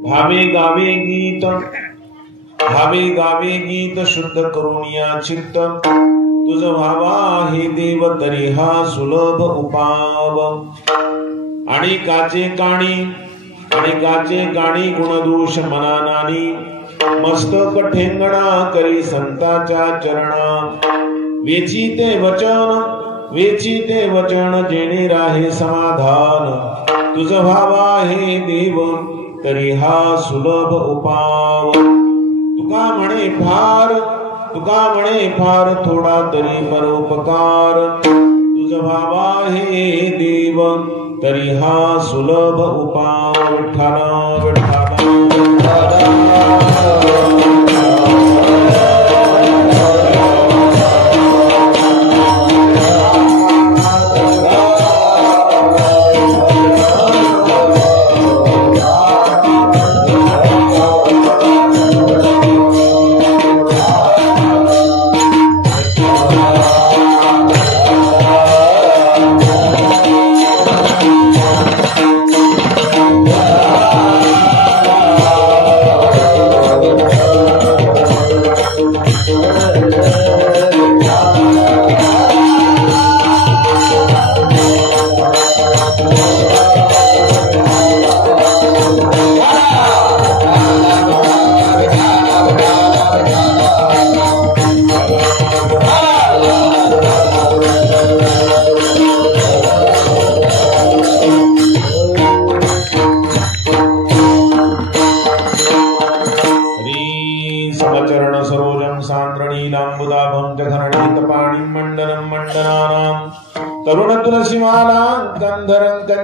भावे गावे गीत, भावे गावे गीत शुद्ध करुणिया चित्त, तुझ व्हावा हे देव तरी हा सुलभ उपाव। आणि काचे काणी गुणदोष मनानानी, मस्तक ठेंगणा करी संताच्या चरणा। वेची ते वचन जेणे राहे समाधान, तुझ व्हावा हे देव तरी हा सुलभ उपाव। तुका म्हणे फार थोडा तरी परोपकार, तुझ व्हावा हे देव तरी हा सुलभ उपाव। विठ्ठला विठ्ठला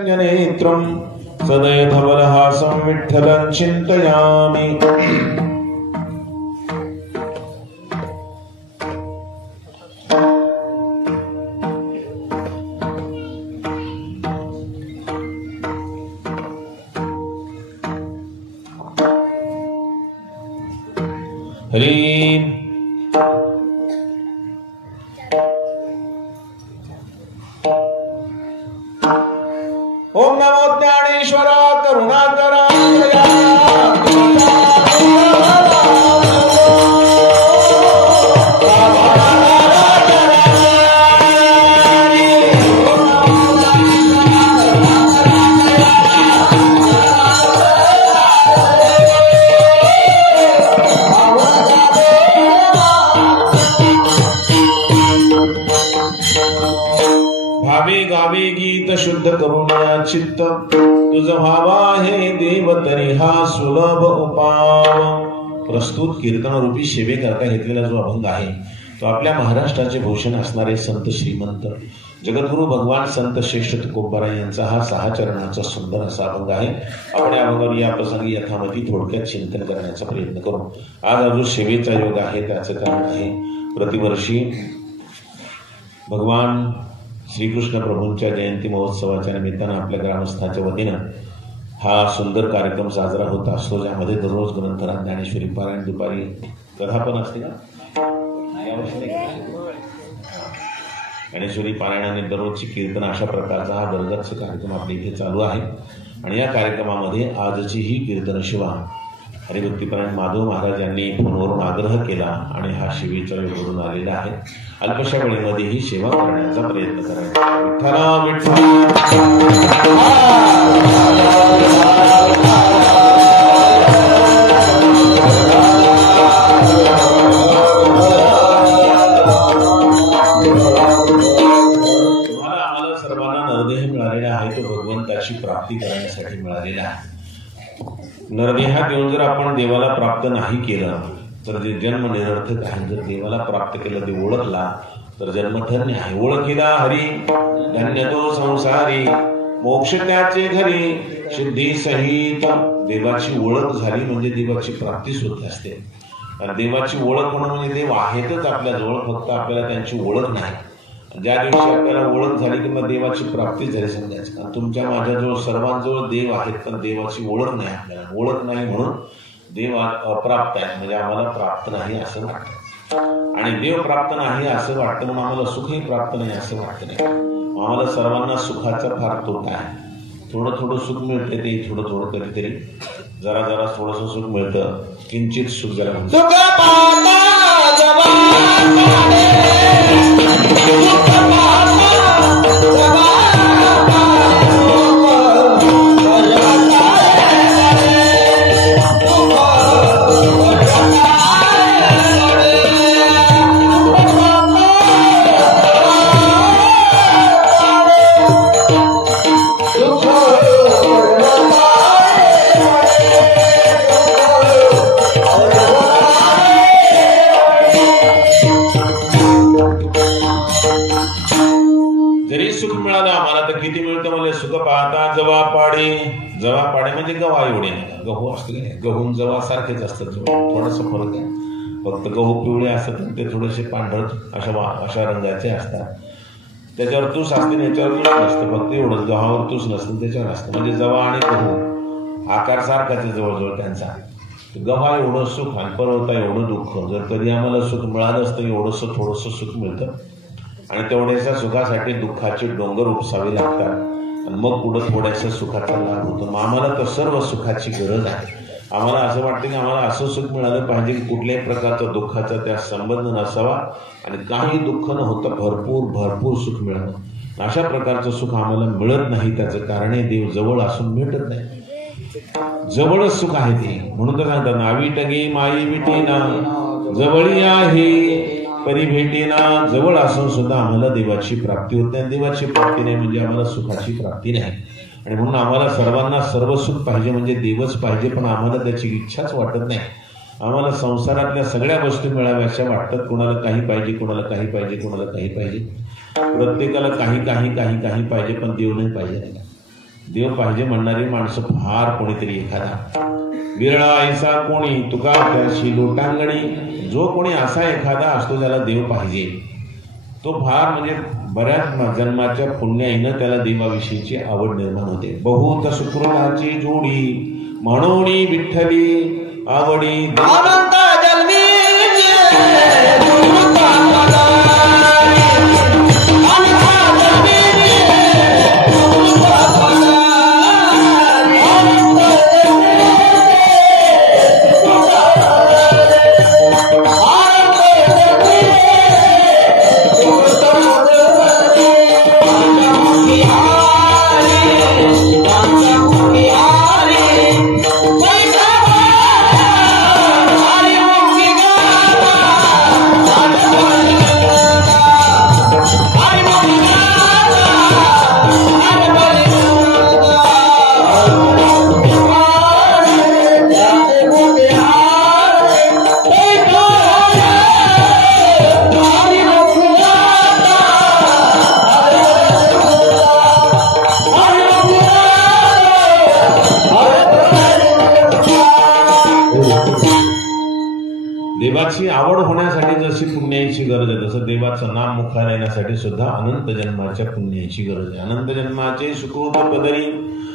नेत्रं सदयधवलहासं विठ्ठलं चिन्तयामि। हरि ओम नमो ज्ञानेश्वर करुणाकरा भावे गावे गीत शुद्ध करुणा चित्त, तुझ व्हावा हे देव तरी हा सुलभ उपाव। प्रस्तुत कीर्तन रूपी सेवेकरता घेतलेला जो अभंग आहे तो आपल्या महाराष्ट्राचे भूषण असणारे संत श्रीमंत जगद्गुरु भगवान संत श्रेष्ठ तुकोबाराय यांचा हा 6 चरणाचा सुंदर असा अभंग आहे। आपण या अभंगावर या प्रसंगी यथामती थोडक्यात चिंतन करण्याचा प्रयत्न करू। आज जो सेवेचा योग आहे त्याचे कारण आहे प्रतिवर्षी भगवान श्रीकृष्ण प्रभूंच्या जयंती महोत्सवाच्या निमित्तानं आपल्या ग्रामस्थांच्या वतीनं हा सुंदर कार्यक्रम साजरा होत असतो, ज्यामध्ये दररोज ग्रंथराज ज्ञानेश्वरी पारायण, दुपारी कथा पण असते ना, ज्ञानेश्वरी पारायण आणि दररोजची कीर्तन अशा प्रकारचा हा दर्जाचा कार्यक्रम आपल्या इथे चालू आहे। आणि या कार्यक्रमामध्ये आजची ही कीर्तन शिवा हरिभक्तीपरायण माधव महाराज यांनी फोनवरून आग्रह केला आणि हा सेवेचा योगवरून आलेला आहे। अल्पशा वेळेमध्ये ही सेवा करण्याचा प्रयत्न करायचा। विठ्ठला विठ्ठला तुम्हाला आम्हाला सर्वांना नरदेह मिळालेला आहे तो भगवंताची प्राप्ती करण्यासाठी मिळालेला आहे। नरदेहा घेऊन जर आपण देवाला प्राप्त नाही केलं तर ते जन्म निरर्थक आहे। जर देवाला प्राप्त केलं, ते ओळखला तर जन्म धन्य आहे। ओळखिला हरी धन्य तो संसारी, मोक्ष त्याचे घरी सिद्धी सहित। देवाची ओळख झाली म्हणजे देवाची प्राप्ती सुद्धा असते। देवाची ओळख म्हणून म्हणजे देव आहेतच आपल्या जवळ, फक्त आपल्याला त्यांची ओळख नाही। ज्या दिवशी आपल्याला ओळख झाली किंवा देवाची प्राप्ती झाली समजायचं, तुमच्या माझ्याजवळ सर्वांजवळ देव आहेत पण देवाची ओळख नाही। आपल्याला ओळख नाही म्हणून देव अप्राप्त आहे, म्हणजे आम्हाला प्राप्त नाही असं वाटतं। आणि देव प्राप्त नाही असं वाटतं म्हणून आम्हाला सुखही प्राप्त नाही असं वाटतं नाही। आम्हाला सर्वांना सुखाचा फार तोटा आहे। थोडं थोडं सुख मिळते, ते थोडं थोडं कधीतरी जरा जरा थोडंसं सुख मिळतं, किंचित सुख जरा सुख पाहता जवा किती मिळतं म्हणजे सुख पाहता जवा पाडे. जवा पाडे म्हणजे गव्हा एवढे नाही, गहू असते गहून जवा सारखेच असतात, थोडासा फरक आहे. फक्त गहू पिवळे असतात ते थोडेसे पांढरट अशा रंगाचे असतात. त्याच्यावर तूस असते, याच्यावर तूस नसतं, फक्त एवढंच गव्हावर तूस नसतं, त्याच्यावर असतं. म्हणजे जवा आणि गहू आकार सारखाच आहे जवळजवळ त्यांचा. गव्हा एवढं सुख आणि पर्वता एवढं दुःख. जर कधी आम्हाला सुख मिळालं असतं एवढंसं थोडंसं सुख मिळतं आणि तेवढ्याच्या सुखासाठी दुःखाचे डोंगर उपसावे लागतात आणि मग पुढं थोड्याशा सुखाचा लाभ होतो. मग आम्हाला तर सर्व सुखाची गरज आहे. आम्हाला असं वाटतं की आम्हाला असं सुख मिळालं पाहिजे की कुठल्याही प्रकारचा दुःखाचा त्या संबंध नसावा आणि काही दुःख न होता भरपूर भरपूर सुख मिळावं. अशा प्रकारचं सुख आम्हाला मिळत नाही. त्याचं कारण आहे देव जवळ असून भेटत नाही. जवळच सुख आहे ते, म्हणून तर सांगतात नावी टगे माई विटेना जवळी आहे परी भेटेना. जवळ असून सुद्धा आम्हाला देवाची प्राप्ती होत नाही. देवाची प्राप्ती नाही म्हणजे आम्हाला सुखाची प्राप्ती नाही. आणि म्हणून आम्हाला सर्वांना सर्व सुख पाहिजे म्हणजे देवच पाहिजे, पण आम्हाला त्याची इच्छाच वाटत नाही. आम्हाला संसारातल्या सगळ्या वस्तू मिळाव्याशा वाटतात. कोणाला काही पाहिजे, कोणाला काही पाहिजे, कोणाला काही पाहिजे. प्रत्येकाला काही काही काही काही पाहिजे, पण देव नाही पाहिजे नाही. देव पाहिजे म्हणणारी माणसं फार कोणीतरी एखादा. विरळा ऐसा कोणी तुका त्याशी लोटांगणी. जो कोणी असा एखादा असतो ज्याला देव पाहिजे तो फार म्हणजे बऱ्याच जन्माच्या पुण्याईनं त्याला देवाविषयीची आवड निर्माण होते. बहुत सुकृताची जोडी म्हणून विठ्ठली आवडी देवाची आवड होण्यासाठी जशी पुण्याची गरज आहे तसं देवाचं नाम मुखार येण्यासाठी सुद्धा अनंत जन्माच्या पुण्याची गरज आहे. अनंत जन्माचे सुकृत पदरी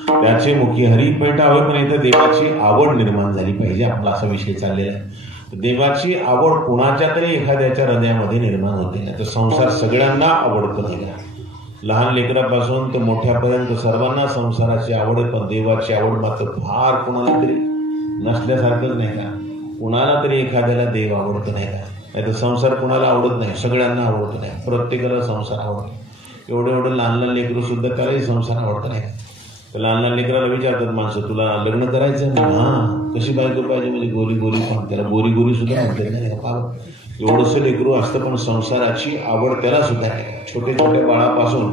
त्याचे मुखी हरी पैठावे. पण इथं देवाची आवड निर्माण झाली पाहिजे, आपला असा विषय चाललेला आहे. देवाची आवड कोणाच्या तरी एखाद्याच्या हृदयामध्ये निर्माण होते. नाही तर संसार सगळ्यांना आवडतो नाही का, लहान लेकरापासून तर मोठ्यापर्यंत सर्वांना संसाराची आवड आहे. पण देवाची आवड मात्र फार कोणाला तरी नसल्यासारखंच नाही का. कुणाला तरी एखाद्याला देव आवडतो नाही का, नाही तर संसार कुणाला आवडत नाही, सगळ्यांना आवडतो नाही. प्रत्येकाला संसार आवडतो. एवढं एवढं लहान लहान लेकरं सुद्धा त्यालाही संसार आवडतो नाही. तर लहान लहान लेकराला विचारतात माणसं तुला लग्न करायचं नाही, हा कशी बायको पाहिजे म्हणजे गोरी गोरी. पण त्याला गोरी गोरी सुद्धा म्हणतात नाही का. एवढंसं लेकरू असतं पण संसाराची आवड त्याला सुद्धा आहे. छोटे छोट्या बाळापासून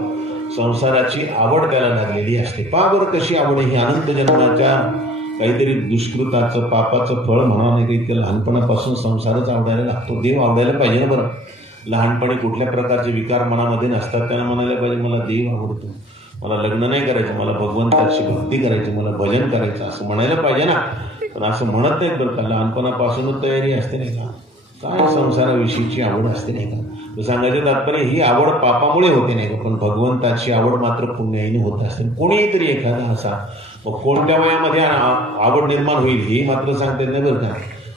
संसाराची आवड त्याला लागलेली असते. बरं कशी आवड ही अनंत जन्माच्या काहीतरी दुष्कृताचं पापाचं फळ म्हणा नाही का. इतकं लहानपणापासून संसारच आवडायला लागतो. देव आवडायला पाहिजे ना. बरं लहानपणी कुठल्या प्रकारचे विकार मनामध्ये नसतात, त्यांना म्हणायला पाहिजे मला देव आवडतो, मला लग्न नाही करायचं, मला भगवंताची भक्ती करायची, मला भजन करायचं असं म्हणायला पाहिजे ना. पण असं म्हणत नाहीत बरं का. लहानपणापासूनच तयारी असते नाही का, काय संसाराविषयीची आवड असते नाही का. तर सांगायचं तात्पर्य ही आवड पापामुळे होते नाही का, पण भगवंताची आवड मात्र पुण्याईने होत असते. कोणीतरी एखादा असा मग कोणत्या वयामध्ये आवड निर्माण होईल हे मात्र सांगता येत नाही बरं का.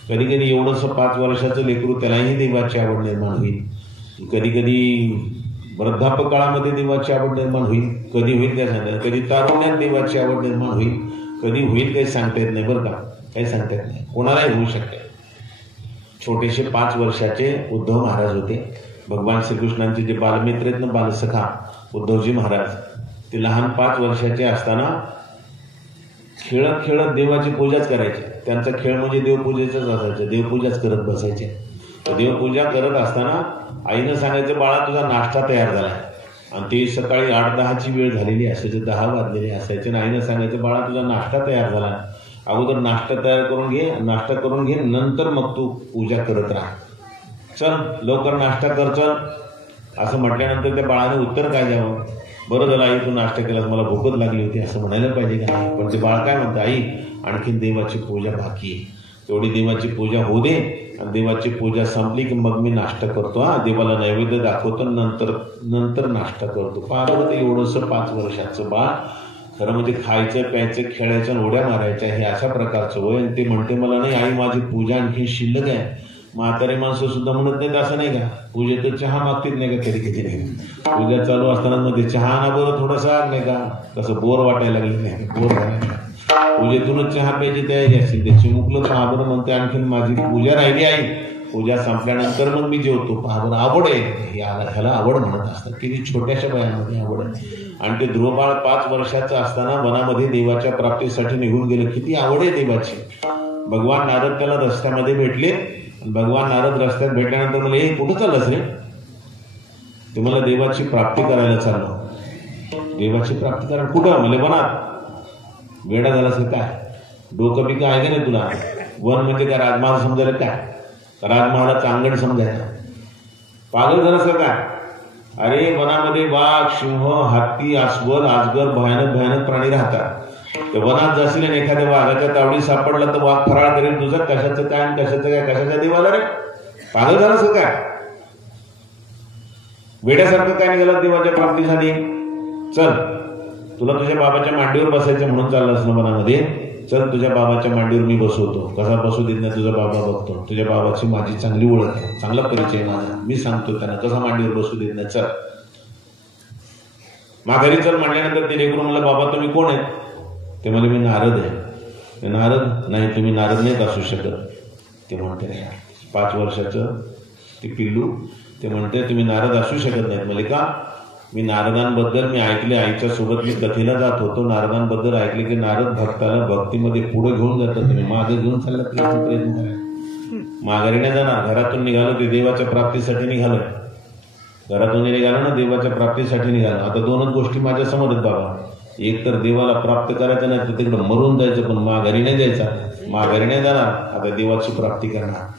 कधी कधी एवढंसं 5 वर्षाचं लेकरू त्यालाही देवाची आवड निर्माण होईल. कधी कधी वृद्धापकाळामध्ये देवाची आवड निर्माण होईल, कधी होईल त्या सांगतात. कधी तारुण्यात देवाची आवड निर्माण होईल, कधी होईल काही सांगता येत नाही बरं का, काही सांगता येत नाही, कोणालाही होऊ शकते. छोटेसे 5 वर्षाचे उद्धव महाराज होते. भगवान श्रीकृष्णांचे जे बालमित्र आहेत ना, बालसखा उद्धवजी महाराज, ते लहान 5 वर्षाचे असताना खेळत खेळत देवाची पूजाच करायचे. त्यांचा खेळ म्हणजे देवपूजेचाच असायचं, देवपूजाच करत बसायचे. तर देवपूजा करत असताना आईनं सांगायचं, बाळा तुझा नाश्ता तयार झाला. आणि ते सकाळी 8-10ची वेळ झालेली असायची, 10 वाजलेले असायचे. आणि आईनं सांगायचं, बाळा तुझा नाश्ता तयार झाला, अगोदर नाश्ता तयार करून घे, नाश्ता करून घे, नंतर मग तू पूजा करत राहा, चल लवकर नाश्ता कर चल. असं म्हटल्यानंतर त्या बाळाने उत्तर काय द्यावं? बरं झालं आई तू नाश्ता केलास, मला भूकच लागली होती असं म्हणायला पाहिजे का? पण ते बाळ काय म्हणतं, आई आणखीन देवाची पूजा बाकी आहे, तेवढी देवाची पूजा होऊ दे, आणि देवाची पूजा संपली की मग मी नाश्ता करतो, हा देवाला नैवेद्य दाखवतो, नंतर नाश्ता करतो. पाहतो ते एवढंसं 5 वर्षाचं बाळ, खरं म्हणजे खायचं प्यायचं खेळायचं उड्या मारायच्या हे अशा प्रकारचं वय. आणि ते म्हणते मला नाही आई माझी पूजा आणखी शिल्लक आहे. म्हातारी माणसं सुद्धा म्हणत नाहीत असं नाही का, पूजेत चहा मागतील नाही का, कधी नाही. पूजा चालू असताना मध्ये चहा ना बरं थोडंसं नाही का, कसं बोर वाटायला लागलं नाही, बोर झालं. पूजेतूनच चहा प्यायची तयारी असते, त्याची मुकलं पहा बरं म्हणते आणखीन माझी पूजा राहिली आई, पूजा संपल्यानंतर मग मी जेवतो. पहा बरं आवड आहे ह्याला आवड म्हणत असतात. किती छोट्याशा वयामध्ये आवड आहे. आणि ते ध्रुवबाळ 5 वर्षाचं असताना वनामध्ये देवाच्या प्राप्तीसाठी निघून गेलं. किती आवड आहे देवाची. भगवान नारद त्याला रस्त्यामध्ये भेटले. भगवान नारद रस्त्यात भेटल्यानंतर मला हे कुठं चाललंस रे? ते मला देवाची प्राप्ती करायला चाललो. देवाची प्राप्ती करायला कुठं? मला वनात. वेडा झालास काय? डोकं बिकं आहे का नाही तुला? वन म्हणजे काय राजमहाल समजायला काय? राजमहालाचं अंगण समजायला? पागल झालास का काय? अरे वनामध्ये वाघ, सिंह, हत्ती, अस्वल, अजगर, भयानक प्राणी राहतात. तर वनात जाशील आणि एखाद्या वाघाच्या तावडीत सापडला तर वाघ फराळ करेल तुझं. कशाचं काय आणि कशाचं काय? कशाच्या देवाला रे? पागल झालास का काय? वेड्यासारखं काय निघालं देवाच्या प्राप्तीसाठी? चल तुला तुझ्या बाबाच्या मांडीवर बसायचं म्हणून चाललास ना वनामध्ये, चल तुझ्या बाबाच्या मांडीवर मी बसवतो. कसा बसू देत नाही तुझा बाबा बघतो. तुझ्या बाबाची माझी चांगली ओळख आहे, चांगला परिचय माझा, मी सांगतो त्यांना कसा मांडीवर बसू देत नाही. चल माघारी चल म्हटल्यानंतर ते लेकरू म्हणलं बाबा तुम्ही कोण आहेत? ते म्हणजे मी नारद आहे. नारद नाही, तुम्ही नारद नाहीत असू शकत. ते म्हणते 5 वर्षाचं ते पिल्लू ते म्हणते तुम्ही नारद असू शकत नाहीत. म्हणजे का? मी नारदांबद्दल मी ऐकले, आईच्या सोबत मी कथेला जात होतो, नारदांबद्दल ऐकले की नारद भक्ताला भक्तीमध्ये पुढे घेऊन जातात. तुम्ही मागे घेऊन चालला प्रयत्न करा. माघारी नाही जाणार. घरातून निघालो ते देवाच्या प्राप्तीसाठी निघालोय. घरातून निघालो ना देवाच्या प्राप्तीसाठी निघालो. आता 2च गोष्टी माझ्या समोर आहेत बाबा. एक तर देवाला प्राप्त करायचं नाही तर तिकडं मरून जायचं, पण माघारी नाही जायचा. माघारी नाही जाणार, आता देवाची प्राप्ती करणार.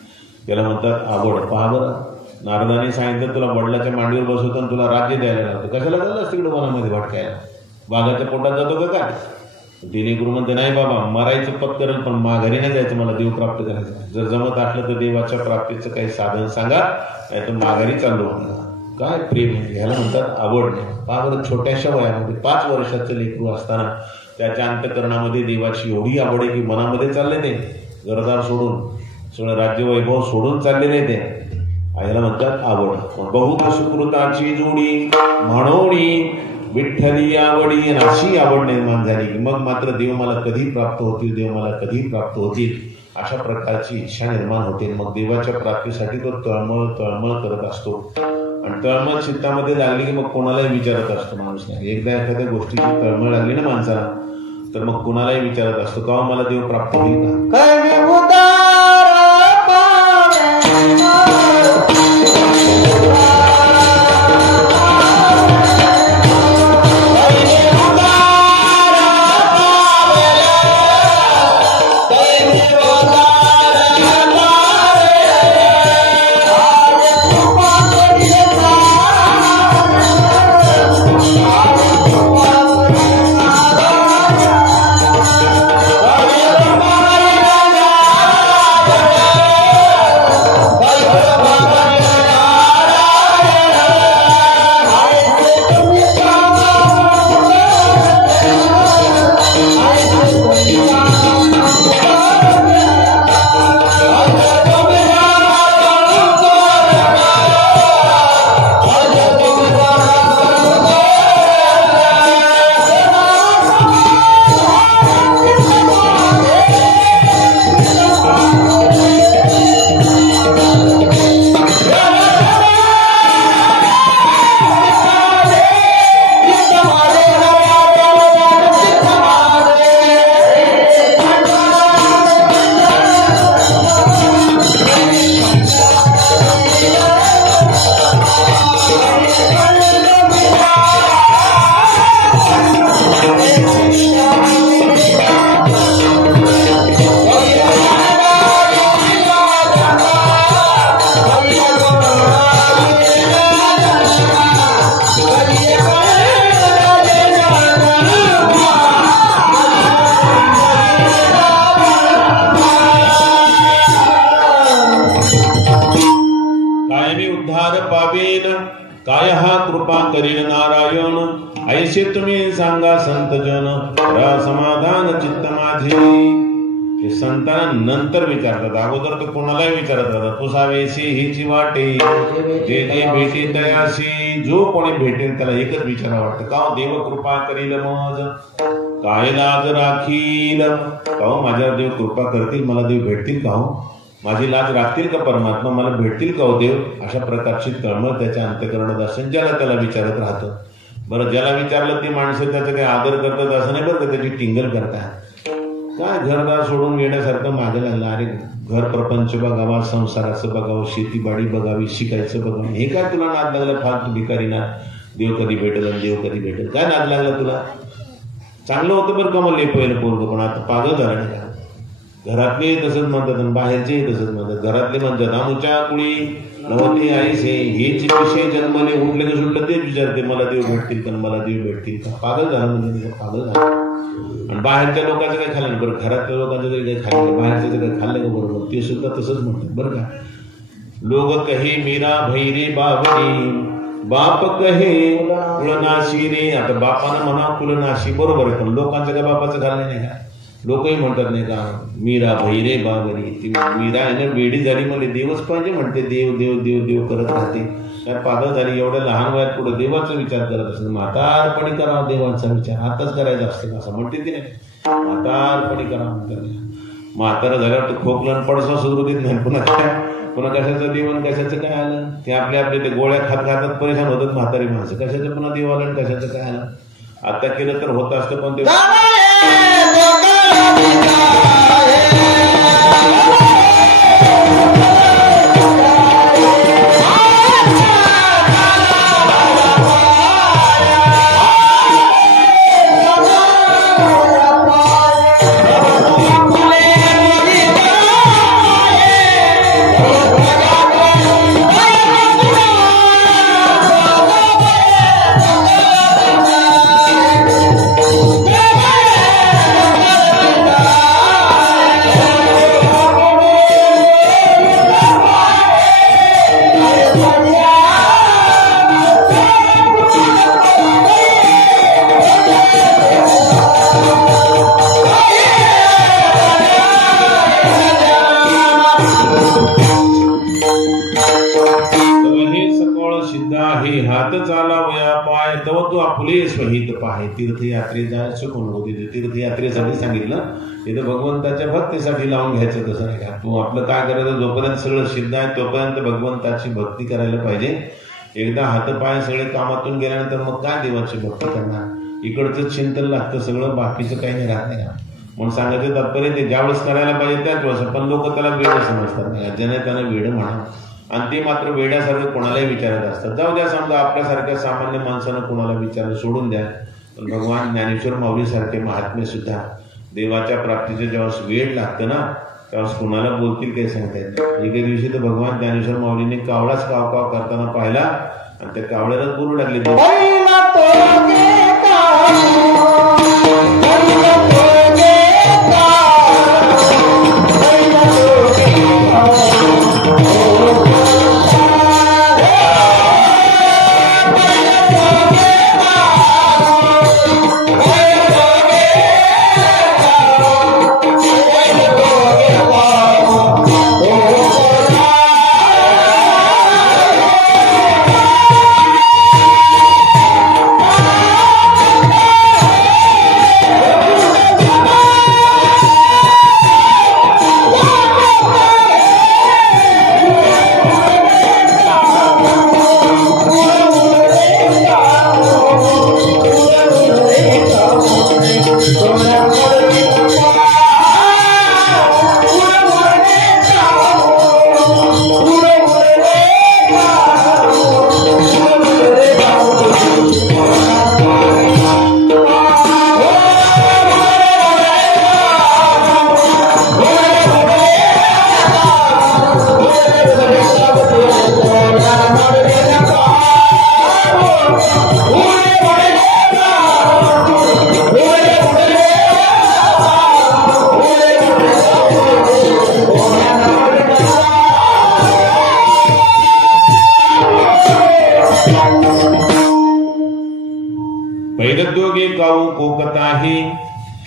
याला म्हणतात आवड. पहा बरं, नारदाने सांगितलं तुला वडिलाच्या मांडीवर बसवतो आणि तुला राज्य द्यायला लागतं. कशाला झालं तिकडे वनामध्ये भटकायला? बागाच्या पोटात जातो का काय? दिने गुरु म्हणते नाही बाबा मरायचं पत करेल पण माघारी नाही जायचं, मला देव प्राप्त करायचं. जर जमत असलं तर देवाच्या प्राप्तीचं काही साधन सांगा, नाही तर माघारी चाललो. काय प्रेम आहे ह्याला म्हणतात आवड. पहा बरं, छोट्याशा वयामध्ये 5 वर्षाचं लेकरू असताना त्याच्या अंतःकरणामध्ये देवाची एवढी आवड आहे की मनामध्ये चालले ते घरदार सोडून, सगळं राज्यवैभव सोडून चाललेले ते. याला म्हणतात आवड. बहुत सुकृताची जोडी म्हणोनी विठ्ठली आवडी. अशी आवड निर्माण झाली की मग मात्र देव मला कधी प्राप्त होतील, देव मला कधी प्राप्त होतील, अशा प्रकारची इच्छा निर्माण होते. मग देवाच्या प्राप्तीसाठी तो तळमळ करत असतो. आणि तळमळ चित्तामध्ये लागली की मग कोणालाही विचारत असतो माणूस. नाही एकदा एखाद्या गोष्टीची तळमळ लागली ना माणसाला तर मग कोणालाही विचारत असतो का मला देव प्राप्त होईल का? Hare करील नारायण ऐसे तुम्ही सांगा संत जन समाधान चित्त माझे. हे संतांना नंतर विचारतात, अगोदर तर कोणालाही विचारत राहतात. पुसावेसी हीची वाटे जे जे भेटी तयासी. जो कोणी भेटेल त्याला एकच विचारा वाटतं, का देव कृपा करील मज काय लाज राखील. का माझ्यावर देव कृपा करतील, मला देव भेटतील का हो, माझी लाज राखतील का परमात्मा, मला भेटतील का हो देव. अशा प्रकारची तळमळ त्याच्या अंतःकरणात असेल, ज्याला त्याला विचारत राहतं. बरं, ज्याला विचारलं ती माणसं त्याचं काही आदर करतात असं नाही, बरं का त्याची टिंगल करतात. काय घरदार सोडून येण्यासारखं मागे लागलं. अरे घर प्रपंच बघावा, संसाराचं बघावं, शेतीबाडी बघावी, शिकायचं बघावं, हे काय तुला नाद लागला फालतू भिकारी ना. देव कधी भेटेल आणि देव कधी भेटेल, काय नाद लागला तुला. चांगलं होतं बरं का मला पहिलं पोरगं, पण आता पागल झाला नाही का. घरातले तसंच म्हणतात आणि बाहेरचे तसंच म्हणतात. घरातले म्हणतात आमुच्या कुळी नवती आईस हेच विषय जन्मले उठले की सुटलं तेच विचारते, मला देव भेटतील का, मला देव भेटतील का. पागल झाला म्हणजे पागल झाला. आणि बाहेरच्या लोकांचं काही खाल्लं नाही बरं, घरातल्या लोकांचं जरी काही खाल्लं नाही, बाहेरचं काही खाल्लं का बरोबर, ते सुद्धा तसंच म्हणतात बरं का. लोक कहे मीरा भैरे बाबरी बाप कहे कुलनाशी रे. आता बापानं म्हणा कुलनाशी बरोबर आहे, पण लोकांचं काय बापाचं खाल्लं नाही का. लोकही म्हणतात नाही का मीरा भैरे बाबरी. ती मीरा आहे ना वेडी झाली, मला देवच पाहिजे म्हणते, देव देव देव देव करत राहते. काय पागल झाली, एवढ्या लहान वयात पुढे देवाचा विचार करत असते. म्हातारपणी करावा देवाचा विचार, आताच करायचा असते असं म्हणते ती नाही, म्हातारपणी करावा म्हणतात. म्हातारा झाल्यावर तर खोकलं पडसा सुरू नाही, पुन्हा कशाचं देव आणि कशाचं काय आलं. ते आपल्या ते गोळ्या खात खातात परेशान होतात म्हातारी माणसं, कशाचं पुन्हा देव आलं आणि कशाचं काय आलं. आता केलं तर होत असतं, पण ते तीर्थयात्रे जायचं कोण होते. तीर्थयात्रेसाठी सांगितलं, तिथं भगवंताच्या भक्तीसाठी लावून घ्यायचं. तसं नाही का, तू आपलं काय करायचं, जोपर्यंत सगळं सिद्ध आहे तोपर्यंत भगवंताची भक्ती करायला पाहिजे. एकदा हातपाय सगळे कामातून गेल्यानंतर मग काय देवाची भक्ती करणार. इकडचं चिंतन लागतं सगळं, बाकीचं काही नाही राहत नाही का. म्हणून सांगायचं तात्पर्य ते ज्यावेळेस करायला पाहिजे त्याच वेळेस, पण लोक त्याला वेळ समजतात नाही, ज्याने त्याला वेळ म्हणा. आणि ते मात्र वेड्यासारखं कोणालाही विचारत असतात. जाऊ द्या, समजा आपल्यासारख्या सामान्य माणसानं कोणाला विचारलं सोडून द्या. पण भगवान ज्ञानेश्वर माऊली सारखे महात्मे सुद्धा देवाच्या प्राप्तीचं जेव्हा वेळ लागतं ना, तेव्हा कुणाला बोलतील काही सांगता येत नाही. एके दिवशी तर भगवान ज्ञानेश्वर माऊलीने कावळाच काव काव करताना पाहिला आणि त्या कावळ्यालाच बोलू लागले.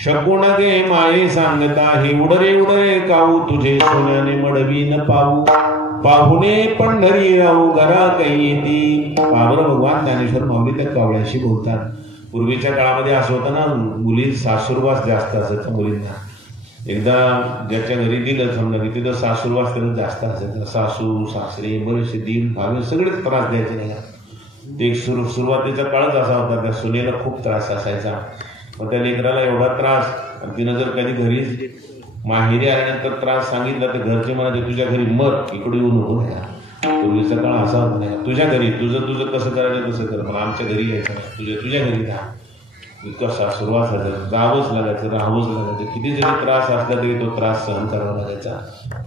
शकून गे माये सांगता हे उडरे उडरे काऊ तुझे सोन्याने मडवीन पाहू पाहुणे पंढरी राहू घरा काही येती. पावर भगवान ज्ञानेश्वर माऊली त्या कावळ्याशी बोलतात. पूर्वीच्या काळामध्ये असं होतं ना, मुली सासूरवास जास्त असायचा मुलींना. एकदा ज्याच्या घरी दिलं समजा की तिथं सासूरवास त्याला जास्त असायचा. सासू सासरे बरेचसे दीन भावे सगळेच त्रास द्यायचे नाही. ते एक सुरुवातीचा काळच असा होता, त्या सुनेला खूप त्रास असायचा. मग त्या लेकराला एवढा त्रास, आणि तिनं जर कधी घरी माहेरी आल्यानंतर त्रास सांगितला तर घरचे म्हणाले तुझ्या घरी मर, इकडे येऊ नको. पूर्वीचा काळ असा होता नाही, तुझ्या घरी तुझं कसं करायचं तसं कर, पण आमच्या घरी यायचं नाही, तुझ्या घरी राहा. इतका सासूरवास असायचा, जावंच लागायचं, राहावंच लागायचं. किती जरी त्रास असला तरी तो त्रास सहन करावा लागायचा,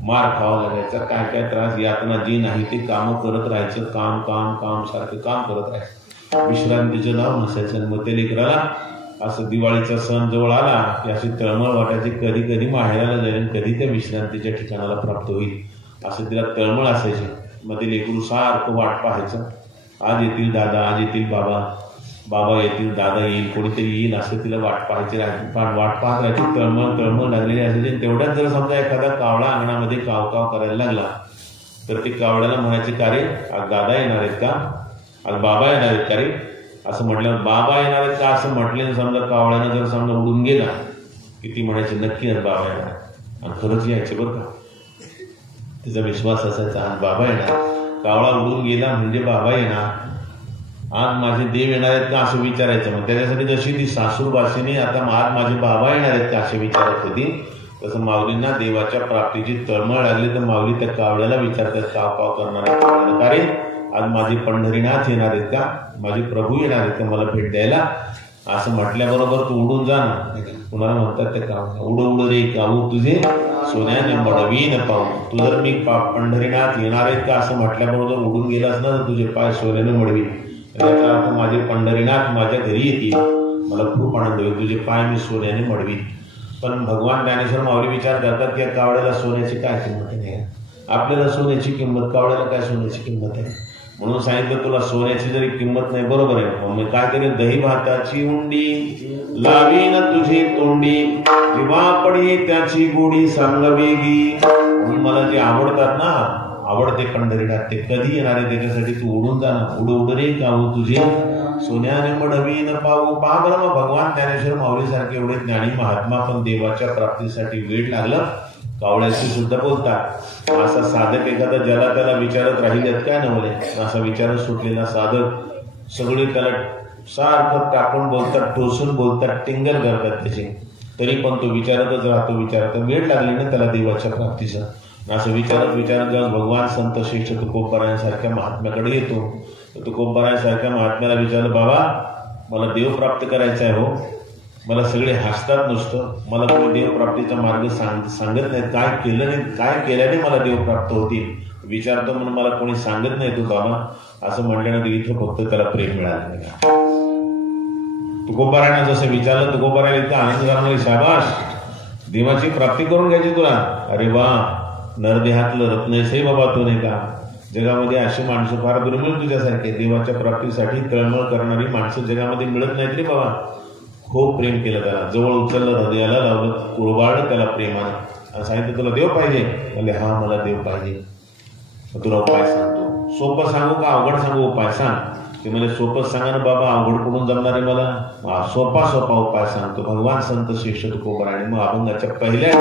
मार खावा लागायचा. काय काय त्रास यातना जी नाही ते कामं करत राहायचं. काम काम काम सारखं काम करत राहायचं. विश्रांतीचं नाव नसायचं. मग ते लेकराला असं दिवाळीचा सण जवळ आला की अशी तळमळ वाटायची, कधी कधी माहेराला जाईल, कधी त्या विश्रांतीच्या ठिकाणाला प्राप्त होईल, असं तिला तळमळ असायची. मग ते लेकरू सारखं वाट पाहायचं. आज येतील दादा, आज येतील बाबा, बाबा येतील, दादा येईल, कोणीतरी येईल, असं तिला वाट पाहायची. वाट पाहत राहायची. तळमळ लागलेली असायची. तेवढ्यात जर समजा एखादा कावळा अंगणामध्ये काव काव करायला लागला तर ते कावळ्याला म्हणायचे का रे, आज दादा येणार आहेत का, आज बाबा येणार आहेत का रे, असं म्हटल्यावर बाबा येणार आहेत का असं म्हटले. समजा कावळ्यानं जर समजा उडून गेला की ती म्हणायची नक्की आज बाबा येणार, आणि खरंच यायचे बरं का. तिचा विश्वास असायचा आज बाबा येणार. कावळा उडून गेला म्हणजे बाबा येणार, आज माझे देव येणार आहेत का असं विचारायचं. मग त्याच्यासाठी जशी ती सासूरवासिनी आता आज माझे बाबा येणार आहेत का असे विचारत होती, तसं माऊलींना देवाच्या प्राप्तीची तळमळ लागली तर माऊली त्या कावळ्याला विचारतात, काव काव करणाऱ्या कावळ्याला, का रे आज माझे पंढरीनाथ येणार आहेत का, माझे प्रभू येणार आहेत का मला भेट द्यायला, असं म्हटल्याबरोबर तू उडून जा ना. कुणाला म्हणतात त्या कावळ्या, उड उड रे कावू तुझे सोन्याने मडवीन पाहू. तू जर मी पंढरीनाथ येणार आहेत का असं म्हटल्याबरोबर उडून गेलास ना तर तुझे पाय सोन्याने मडवीन. याचा अर्थ माझे पंढरीनाथ माझ्या घरी येतील, मला खूप आनंद होईल, तुझे पाय मी सोन्याने मडवीन. पण भगवान ज्ञानेश्वर माऊली विचार करतात की या कावळ्याला सोन्याची काय किंमत आहे. आपल्याला सोन्याची किंमत, कावळ्याला काय सोन्याची किंमत आहे. म्हणून सांगितलं तुला सोन्याची जरी किंमत नाही, बरोबर आहे, मग मी काय करेन, दही भाताची उंडी लावीन तुझी तोंडी, जेव्हा पडी त्याची गोडी सांग वेगी. म्हणून मला जे आवडतात ना, आवडते पंढरीनाथ, ते कधी येणार आहे त्याच्यासाठी तू उडून जा ना. उड उड रे कावू तुझे सोन्याने मडवीन पाहू. पहा बरं, मग भगवान ज्ञानेश्वर माऊली सारखे एवढे ज्ञानी महात्मा पण देवाच्या प्राप्तीसाठी वेळ लागलं कावळ्याशी सुद्धा बोलतात. असा साधक एखादा ज्याला त्याला विचारत राहिलेत काय नवले, असा विचारत सुटलेला साधक सगळे त्याला सारखं टाकून बोलतात, टोचून बोलतात, टिंगल करतात त्याची, तरी पण तो विचारतच राहतो. विचारत वेळ लागली ना त्याला देवाच्या प्राप्तीचा. असं विचारत जेव्हा भगवान संत श्रेष्ठ तुकोबारायांसारख्या महात्म्याकडे येतो, तर तुकोबारायांसारख्या महात्म्याला विचारलं, बाबा मला देव प्राप्त करायचा आहे हो. मला सगळे हसतात नुसतं, मला कोणी देव प्राप्तीचा मार्ग सांगत नाही, काय केलं नाही, काय केल्याने मला देव प्राप्त होतील विचारतो म्हणून मला कोणी सांगत नाही तू बाबा. असं म्हटल्यानंतर इथं फक्त त्याला प्रेम मिळालं नाही. तुकोबारायांना जसं विचारलं, तुकोबारायला इतका आनंद झाला, म्हणजे शाबाश, देवाची प्राप्ती करून घ्यायची तुला. अरे वा, नरदेहातलं रत्नसे बाबा तू, नाही का. जगामध्ये अशी माणसं फार दुर्मिळ तुझ्यासारखे, देवाच्या प्राप्तीसाठी तळमळ करणारी माणसं जगामध्ये मिळत नाहीत रे बाबा. खूप प्रेम केलं त्याला, जवळ उचललं, हृदयाला लावलं, कुरबाळलं त्याला प्रेमानं, आणि सांगितलं तुला देव पाहिजे. म्हणजे हा मला देव पाहिजे. तुला उपाय सांगतो. सोपं सांगू का अवघड सांगू उपाय सांग. ते म्हणजे सोपं सांगा ना बाबा, अवघड कुठून जमणार आहे मला. सोपा उपाय सांगतो भगवान संत श्रेष्ठ तुकोबाराय. मग अभंगाच्या पहिल्या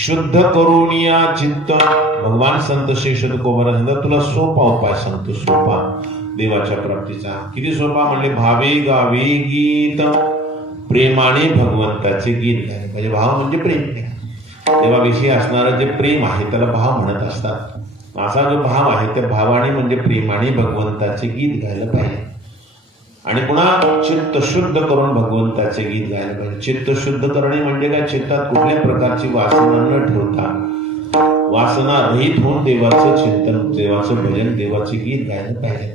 शुद्ध करून या चित्त. भगवान संत शेष तुकोबारा सांगतात तुला सोपा उपाय सांगतो, सोपा देवाच्या प्राप्तीचा. किती सोपा म्हणले, भावे गावे गीत, प्रेमाने भगवंताचे गीत गायले पाहिजे. भाव म्हणजे प्रेम, देवाविषयी असणारं जे प्रेम आहे त्याला भाव म्हणत असतात. असा जो भाव आहे त्या भावाने म्हणजे प्रेमाने भगवंताचे गीत गायला पाहिजे. आणि पुन्हा चित्त शुद्ध करून भगवंताचे गीत गायला पाहिजे. चित्त शुद्ध करणे म्हणजे काय, चित्तात कुठल्या प्रकारची वासना न ठेवता वासना रहित होऊन देवाचं चिंतन, देवाचं भजन, देवाचे गीत गायला पाहिजे.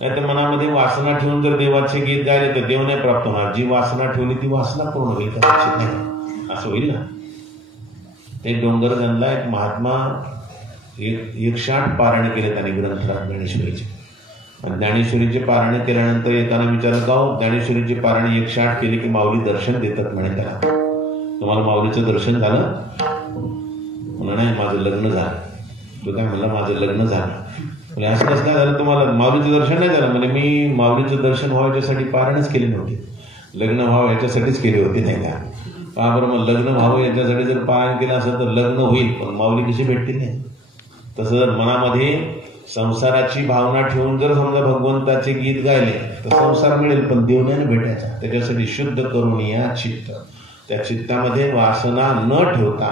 नाही तर मनामध्ये वासना ठेवून जर देवाचे गीत गायले तर देव नाही प्राप्त होणार. जी वासना ठेवली ती वासना पूर्ण होईल कदाचित नाही, असं होईल ना. ते डोंगरगणला एक महात्मा 108 पारायण केले त्यांनी ग्रंथराज ज्ञानेश्वरीचे. ज्ञानेश्वरीचे पारायण केल्यानंतर एकानं विचारलं का ज्ञानेश्वरीचे पारायण 108 केले की माऊली दर्शन देतात म्हणे त्याला. तुम्हाला माऊलीचं दर्शन झालं? म्हणलं नाही, माझं लग्न झालं. तो काय म्हणला, माझं लग्न झालं. म्हणजे असं कसं काय झालं तुम्हाला, माऊलीचं दर्शन नाही झालं? म्हणजे मी माऊलीचं दर्शन व्हावं याच्यासाठी पारायणच केले नव्हते, लग्न व्हावं याच्यासाठीच केले होते, नाही का? का बरं, मग लग्न व्हावं याच्यासाठी जर पारायण केलं असेल तर लग्न होईल, पण माऊली कशी भेटतील नाही. तसं जर मनामध्ये संसाराची भावना ठेवून जर समजा भगवंताचे गीत गायले तर संसार मिळेल पण देव नाही भेटायचा. त्याच्यासाठी शुद्ध करून या चित्त, त्या चित्तामध्ये वासना न ठेवता,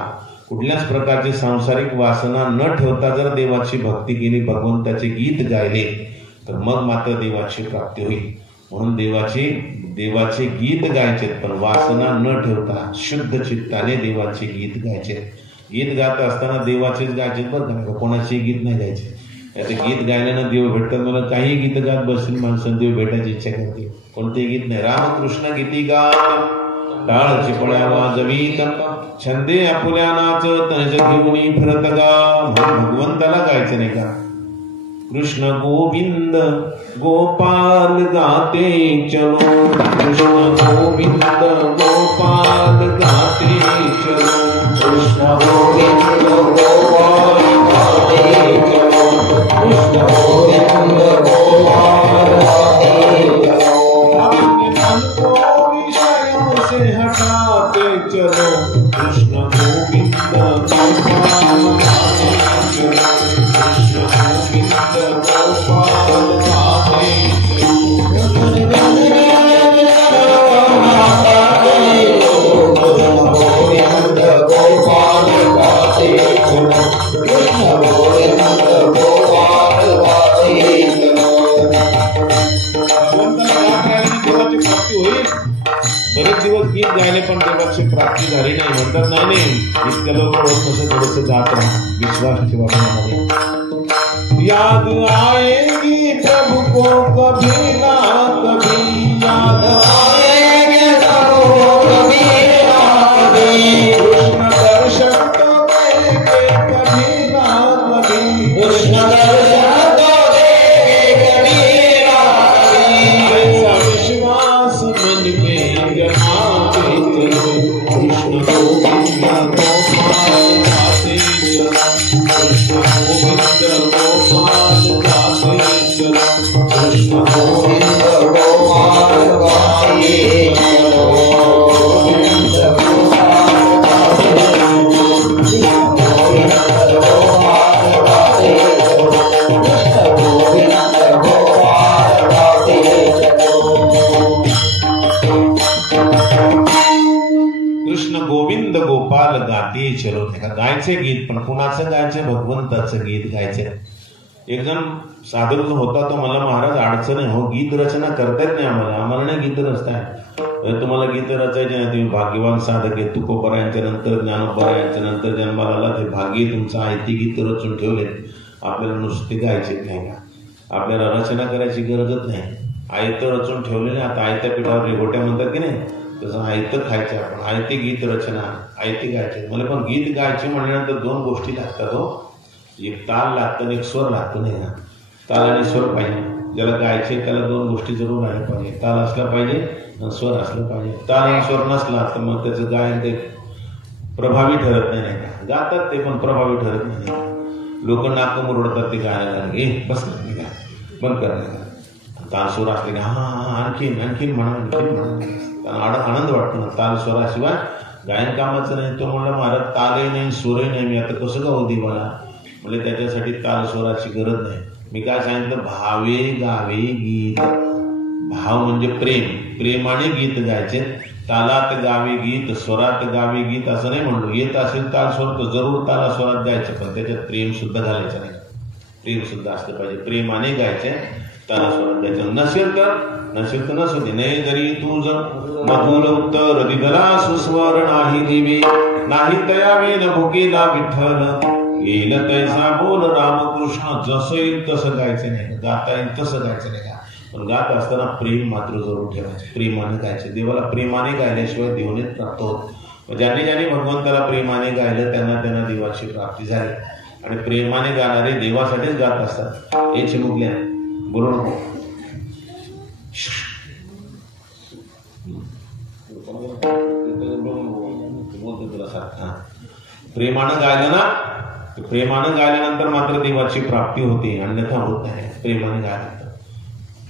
कुठल्याच प्रकारची सांसारिक वासना न ठेवता जर देवाची भक्ती केली, भगवंताचे गीत गायले तर मग मात्र देवाची प्राप्ती होईल. म्हणून देवाचे गीत गायचे, पण वासना न ठेवता शुद्ध चित्ताने देवाचे गीत गायचे. गीत गात असताना देवाचेच गायचे बरं का, कोणाचे गीत नाही गायचे. ते गीत गायल्यानं देव भेटतात. मला काही गीत गात बसतील माणसं देव भेटायची इच्छा करते, कोणतेही गीत नाही. रामकृष्ण गीती गात, टाळ चिपळ्या वाजवीत, छंदे आपुल्या नाचत, घेऊन फिरत गा. भगवंताला गायचं नाही का, कृष्ण गोविंद गोपाल गाते चलो, कृष्ण गोविंद गोपाल गाते चलो, कृष्ण गोविंद गोपाल गाते चलो, कृष्ण गोविंद गोपाल गाते चलो, अपने मन को विषयों से हटाते चलो, कृष्ण गोविंद गोपाल गाते चलो, कृष्ण गोविंद गोपाल गाते बरेच दिवस गीत गायले पण देवाची प्राप्ती झाली नाही. म्हणतात नाही इतक्या लवकर होत नसं, थोडंसं जात राहा, विश्वास ठेवा मनामध्ये. याद आएगी प्रभु को कभी ना कभी, याद आएगी प्रभु को कभी ना कभी, कृष्ण दर्शन तो देंगे कभी ना कभी, कृष्ण दर्शन तो देंगे कभी ना कभी, ऐसा विश्वास मन में जमाते चलो, कृष्ण गोविंद गोपाल गाते चलो, कृष्ण गोविंद गोपाल गाते चलो, कृष्ण गोविंद गोपाल गाते चलो, गोविंद गोपाल गाते चलो, गोविंद गोपाल गाते चलो, गोविंद गोपाल गाते चलो. कृष्ण गोविंद गोपाल गाते चलो. गायचे गीत, पण कुणाचं गायचे, भगवंताचं गीत गायचे. एक जण साधक होता तो मला, महाराज अडचण आहे हो, गीत रचना करतायत नाही आम्हाला नाही गीत रचताय. तुम्हाला गीत रचायचे नाही, तुम्ही भाग्यवान साधक आहे. तुकोबरा यांच्या नंतर, ज्ञानोबरा यांच्या नंतर जन्माला आला, ते भाग्य तुमचं आहे. ती गीत रचून ठेवलेत, आपल्याला नुसते गायचे नाही का, आपल्याला रचना करायची गरजच नाही. आयतं रचून ठेवलेले. आता आयत्या पिठावर रेघोट्या म्हणतात की नाही, तसं आयतं खायचं आपण, आयते गीत रचना, आयते गायचे. मला पण गीत गायचे म्हणल्यानंतर दोन गोष्टी लागतात हो, एक ताल लागतं आणि एक स्वर लागतो. नाही ना, ताल आणि स्वर पाहिजे. ज्याला गायचे त्याला दोन गोष्टी जरूर राहिल्या पाहिजे, ताल असला पाहिजे आणि स्वर असलं पाहिजे. ताल आणि स्वर नसला तर मग त्याचं गायन ते प्रभावी ठरत नाही का. गातात ते पण प्रभावी ठरत नाही. लोक नाक मुरडतात ते गायला लागले, बस नाही का, बंद करणार. ताल स्वर असले की हा आणखीन म्हणा, त्यांना आनंद वाटतो ना. ताल स्वराशिवाय गायन कामाचं नाही. तो म्हणला महाराज तालही नाही सूरही नाही, मी आता कसं गाऊ देवाला? म्हणजे त्याच्यासाठी ताल स्वराची गरज नाही. मी काय सांगितलं, भावे गावे गीत. भाव म्हणजे प्रेम, प्रेमाने गीत गायचे. तालात गावे गीत, स्वरात गावे गीत असं नाही म्हणलो. येत असेल ताल स्वर तर जरूर ताला स्वरात गायचं, पण त्याच्यात प्रेम सुद्धा घालायचं नाही. प्रेम सुद्धा असलं पाहिजे, प्रेमाने गायचे, ताला स्वरात गायचं. नसेल तर नसू दे. नाही जरी तुझ मधुर उत्तर दिदला सुस्वर नाही देवी, नाही तया वेद भोगेला विठ्ठल, येईल तैसा बोल रामकृष्ण. जसं येईल तसं गायचं नाही, गाता येईल तसं गायचं नाही. पण गात असताना प्रेम मात्र जरूर ठेवायचे, प्रेमाने गायचे. देवाला प्रेमाने गायल्याशिवाय देवनेच प्राप्त होत. ज्यांनी भगवंताला प्रेमाने गायलं त्यांना देवाची प्राप्ती झाली. आणि प्रेमाने गाणारे देवासाठीच गात असतात. हे चिमुकल्या बोलू नको. तुला सारखा प्रेमानं गायलं ना, प्रेमानं गायल्यानंतर मात्र देवाची प्राप्ती होते, अन्यथा होत नाही.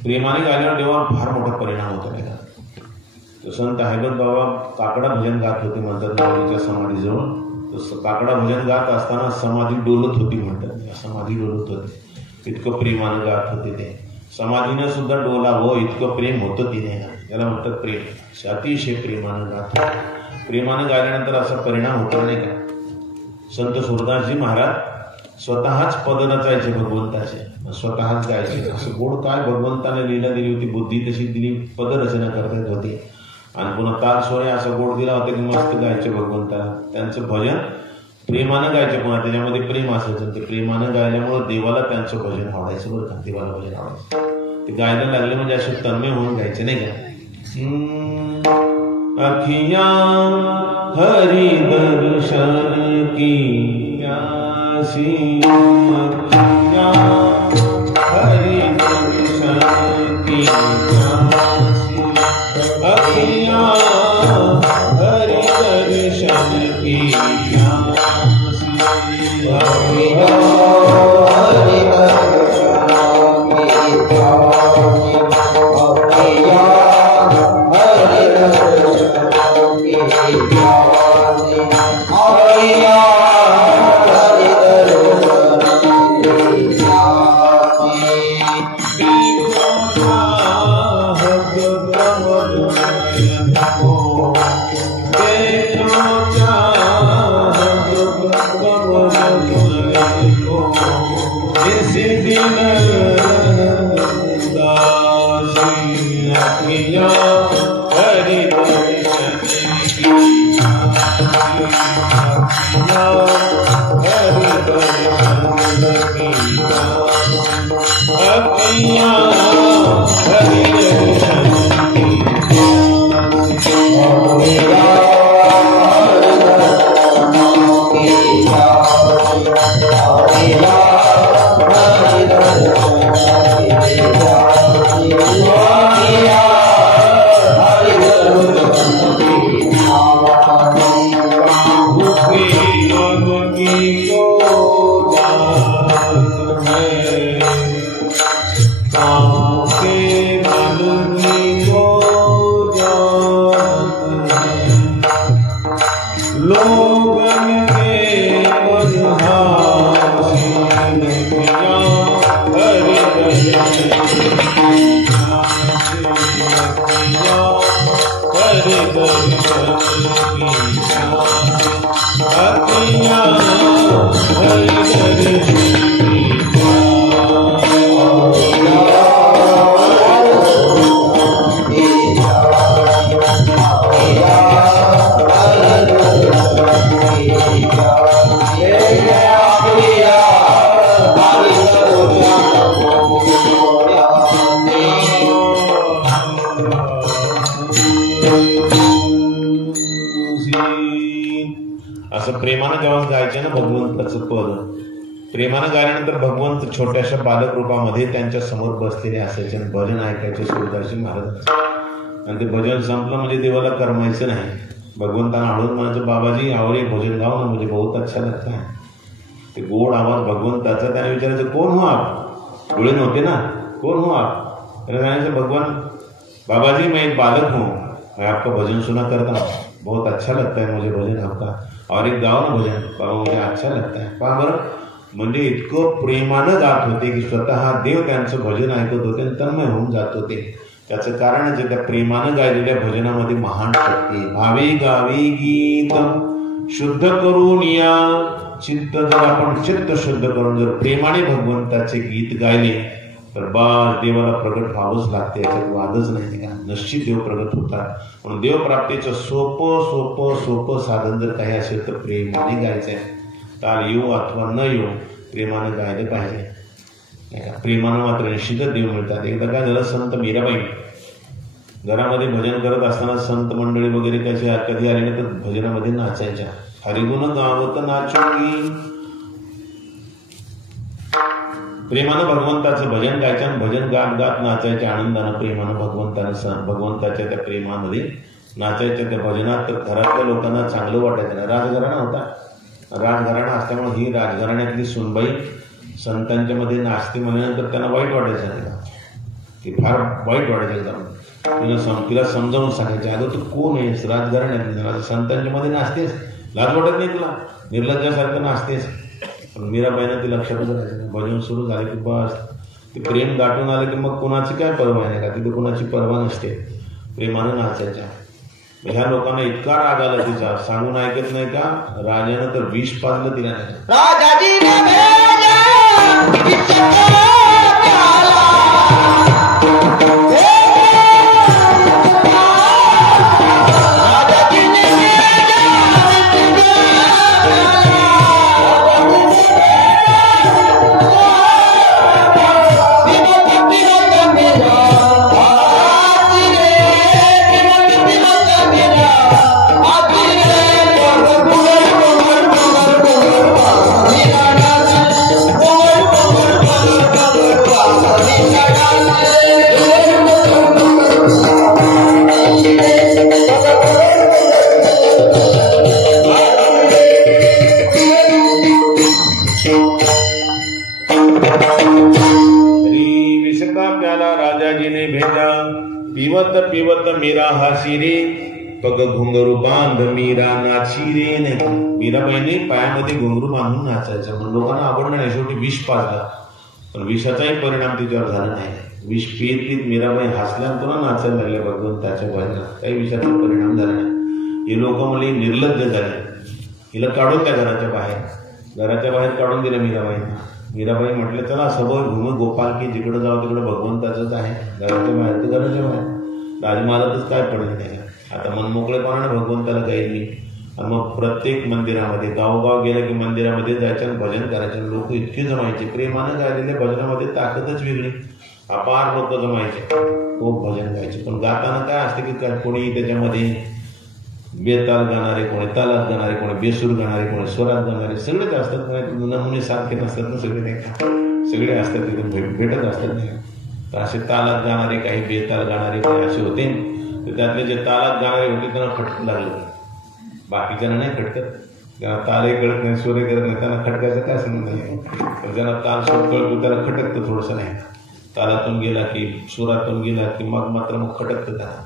प्रेमाने गायल्यावर देवावर फार मोठा परिणाम होतो नाही का. संत हैबत बाबा काकडा भजन गात होते म्हणतात देवीच्या समाधीजवळ. तसं काकडा भजन गात असताना समाधी डोलत होती म्हणतात. समाधी डोलत होते, इतकं प्रेमानं गात होते ते. समाधीनं सुद्धा डोलावं इतकं प्रेम होतं तिने. त्याला म्हणतात प्रेम. अतिशय प्रेमानं गात होते. प्रेमानं गायल्यानंतर असा परिणाम होतो नाही का. संत सुरदासजी महाराज स्वतःच पद रचायचे भगवंताचे, स्वतःच गायचे. असं गोड काय भगवंताने लीला दिली होती, बुद्धी तशी दिली, पदरचना करता येत होती. आणि पुन्हा ताल स्वर असा गोड दिला होता की मस्त गायचे भगवंताला. त्यांचं भजन प्रेमानं गायचे, पुन्हा त्याच्यामध्ये प्रेम असायचं. ते प्रेमानं गायल्यामुळं देवाला त्यांचं भजन आवडायचं बरं का. देवाला भजन आवडायचं. ते गायला लागले म्हणजे असे तन्मय होऊन गायचे नाही का. अखिया हरि दर्शन की प्यासी, अखिया हरि दर्शन की प्यासी, अखिया हरि दर्शन की प्यासी, अखिया हरि दर्शन की प्यासी, अखिया हरि दर्शन की प्यासी, अखिया असं प्रेमानं जेव्हा गायचे ना भगवंताचं पद, प्रेमानं गायल्यानंतर भगवंत छोट्याशा बालक रूपामध्ये त्यांच्या समोर बसलेले असायचे आणि भजन ऐकायचे सुरदासजी महाराज. आणि ते भजन संपलं म्हणजे देवाला करमायचं नाही. भगवंतांना हळून म्हणायचं, बाबाजी और एक भजन गाओ ना, मुझे बहुत अच्छा लगता है. ते गोड आवाज भगवंताचा. त्याने विचारायचं, कोण हो आप? गोळे नव्हते ना, कोण हो आप? त्याने सांगायचं, भगवान बाबाजी मैं एक बालक हूँ, मैं आपका भजन सुना करता हूँ. बहुत अच्छा लगता है मुझे भजन आपका, और एक गाओ ना भजन बाबा, मुझे अच्छा लगता है. पहा बरं, म्हणजे इतकं प्रेमानं गात होते की स्वतः देव त्यांचं भजन ऐकत होते आणि तन्मय होऊन जात होते. त्याचं कारण जे त्या प्रेमानं गायलेल्या भजनामध्ये महान शक्ती. भावे गावी गीत शुद्ध करून या चित्त, जर आपण चित्त शुद्ध करून जर प्रेमाने भगवंताचे गीत गायले तर बास देवाला प्रगट व्हावंच लागते, याच्यात वादच नाही का. निश्चित देव प्रगट होतात. म्हणून देवप्राप्तीचं सोपं सोपं सोपं साधन जर काही असेल तर प्रेमाने गायचं आहे. ताल येऊ अथवा न येऊ प्रेमानं गायलं पाहिजे. प्रेमानं मात्र निश्चितच देव मिळतात. एकदा काय झालं, संत मीराबाई घरामध्ये भजन करत असताना संत मंडळी वगैरे कधी आले ना तर भजनामध्ये नाचायच्या. हरिगुण गावत नाचोगी, प्रेमानं भगवंताचं भजन गायच्या आणि भजन गात गात नाचायच्या आनंदानं, प्रेमानं भगवंताच्या त्या प्रेमामध्ये नाचायच्या त्या भजनात. तर घरातल्या लोकांना चांगलं वाटायचं नाही. राजघराणा होता, राजघराणा असल्यामुळे ही राजघराण्यातली सुनबाई संतांच्या मध्ये नाचते म्हणल्यानंतर त्यांना वाईट वाटायचं नाही का, ती फार वाईट वाटायचं. तिला समजावून सांगायचे, अगं तू कोण आहेस, राजघराण्यातली संतांच्या मध्ये नाचतेस, लाज वाटत नाही तुला, निर्लज्जासारखं नाचतेस. पण मीराबाईनं ती लक्षातच राहायचं. भजन सुरू झाले की बस ते प्रेम दाटून आलं की मग कोणाची काय पर्वा नाही का, तिथे कोणाची पर्वा नसते, प्रेमानं नाचायच्या. ह्या लोकांना इतका राग आला तिचा, सांगून ऐकत नाही का, राजानं तर विष पाजलं तिला नाही. पिवत मीरा हासी रे, पग घुंगरू बांध मीरा नाची रे. नाही, मीराबाईने पायामध्ये घुंगरू बांधून नाचायचं. म्हणून लोकांना आवडलं नाही. शेवटी विष पाजला, पण विषाचाही परिणाम तिच्यावर झाला नाही. विष पीत पीत मीराबाई हसल्या पुन्हा नाचायला लागल्या भगवंताच्या भजनात. काही विषाचा परिणाम झाला नाही. हे लोक म्हणजे निर्लज्ज झाले. हिला काढून त्या घराच्या बाहेर काढून दिलं मीराबाईंना. मीराबाई म्हटलं चला सबळ घुम गोपाल की जिकडे जाऊ तिकडे भगवंताचंच आहे. घराच्या बाहेर तर घराच्या बाहेर, राजमालातच काय पडलं नाही. आता मनमोकळेपणाने भगवंताला गायली. आणि मग प्रत्येक मंदिरामध्ये गावोगाव गेलं की मंदिरामध्ये जायचं आणि भजन करायचे. लोक इतके जमायचे. प्रेमानं गायलेल्या भजनामध्ये ताकदच वेगळी, अपार लोक जमायचे, खूप भजन गायचे. पण गाताना काय असते की कोणी त्याच्यामध्ये बेताल गाणारे, कोणी तालात गाणारे, कोणी बेसूर गाणारे, कोणी स्वरात गाणारे, सगळेच असतात. नमुने सारखे नसतात ना सगळे, नाही का, सगळे असतात तिथे भेटत असतात नाही. तर असे तालात गाणारे, काही बेताल गाणारे काही असे होते. तर त्यातले जे तालात गाणारे होते त्यांना खटकू लागले. बाकीच्यांना नाही खटकत, त्यांना तालही कळत नाही, सूर्य करत नाही, त्यांना खटकायचं काय संबंध नाही. तर ज्यांना ताल सूर कळतो त्याला खटकतं थोडंसं. नाही, तालातून गेला की सुरातून गेला की मग मात्र मग खटकतं त्याला.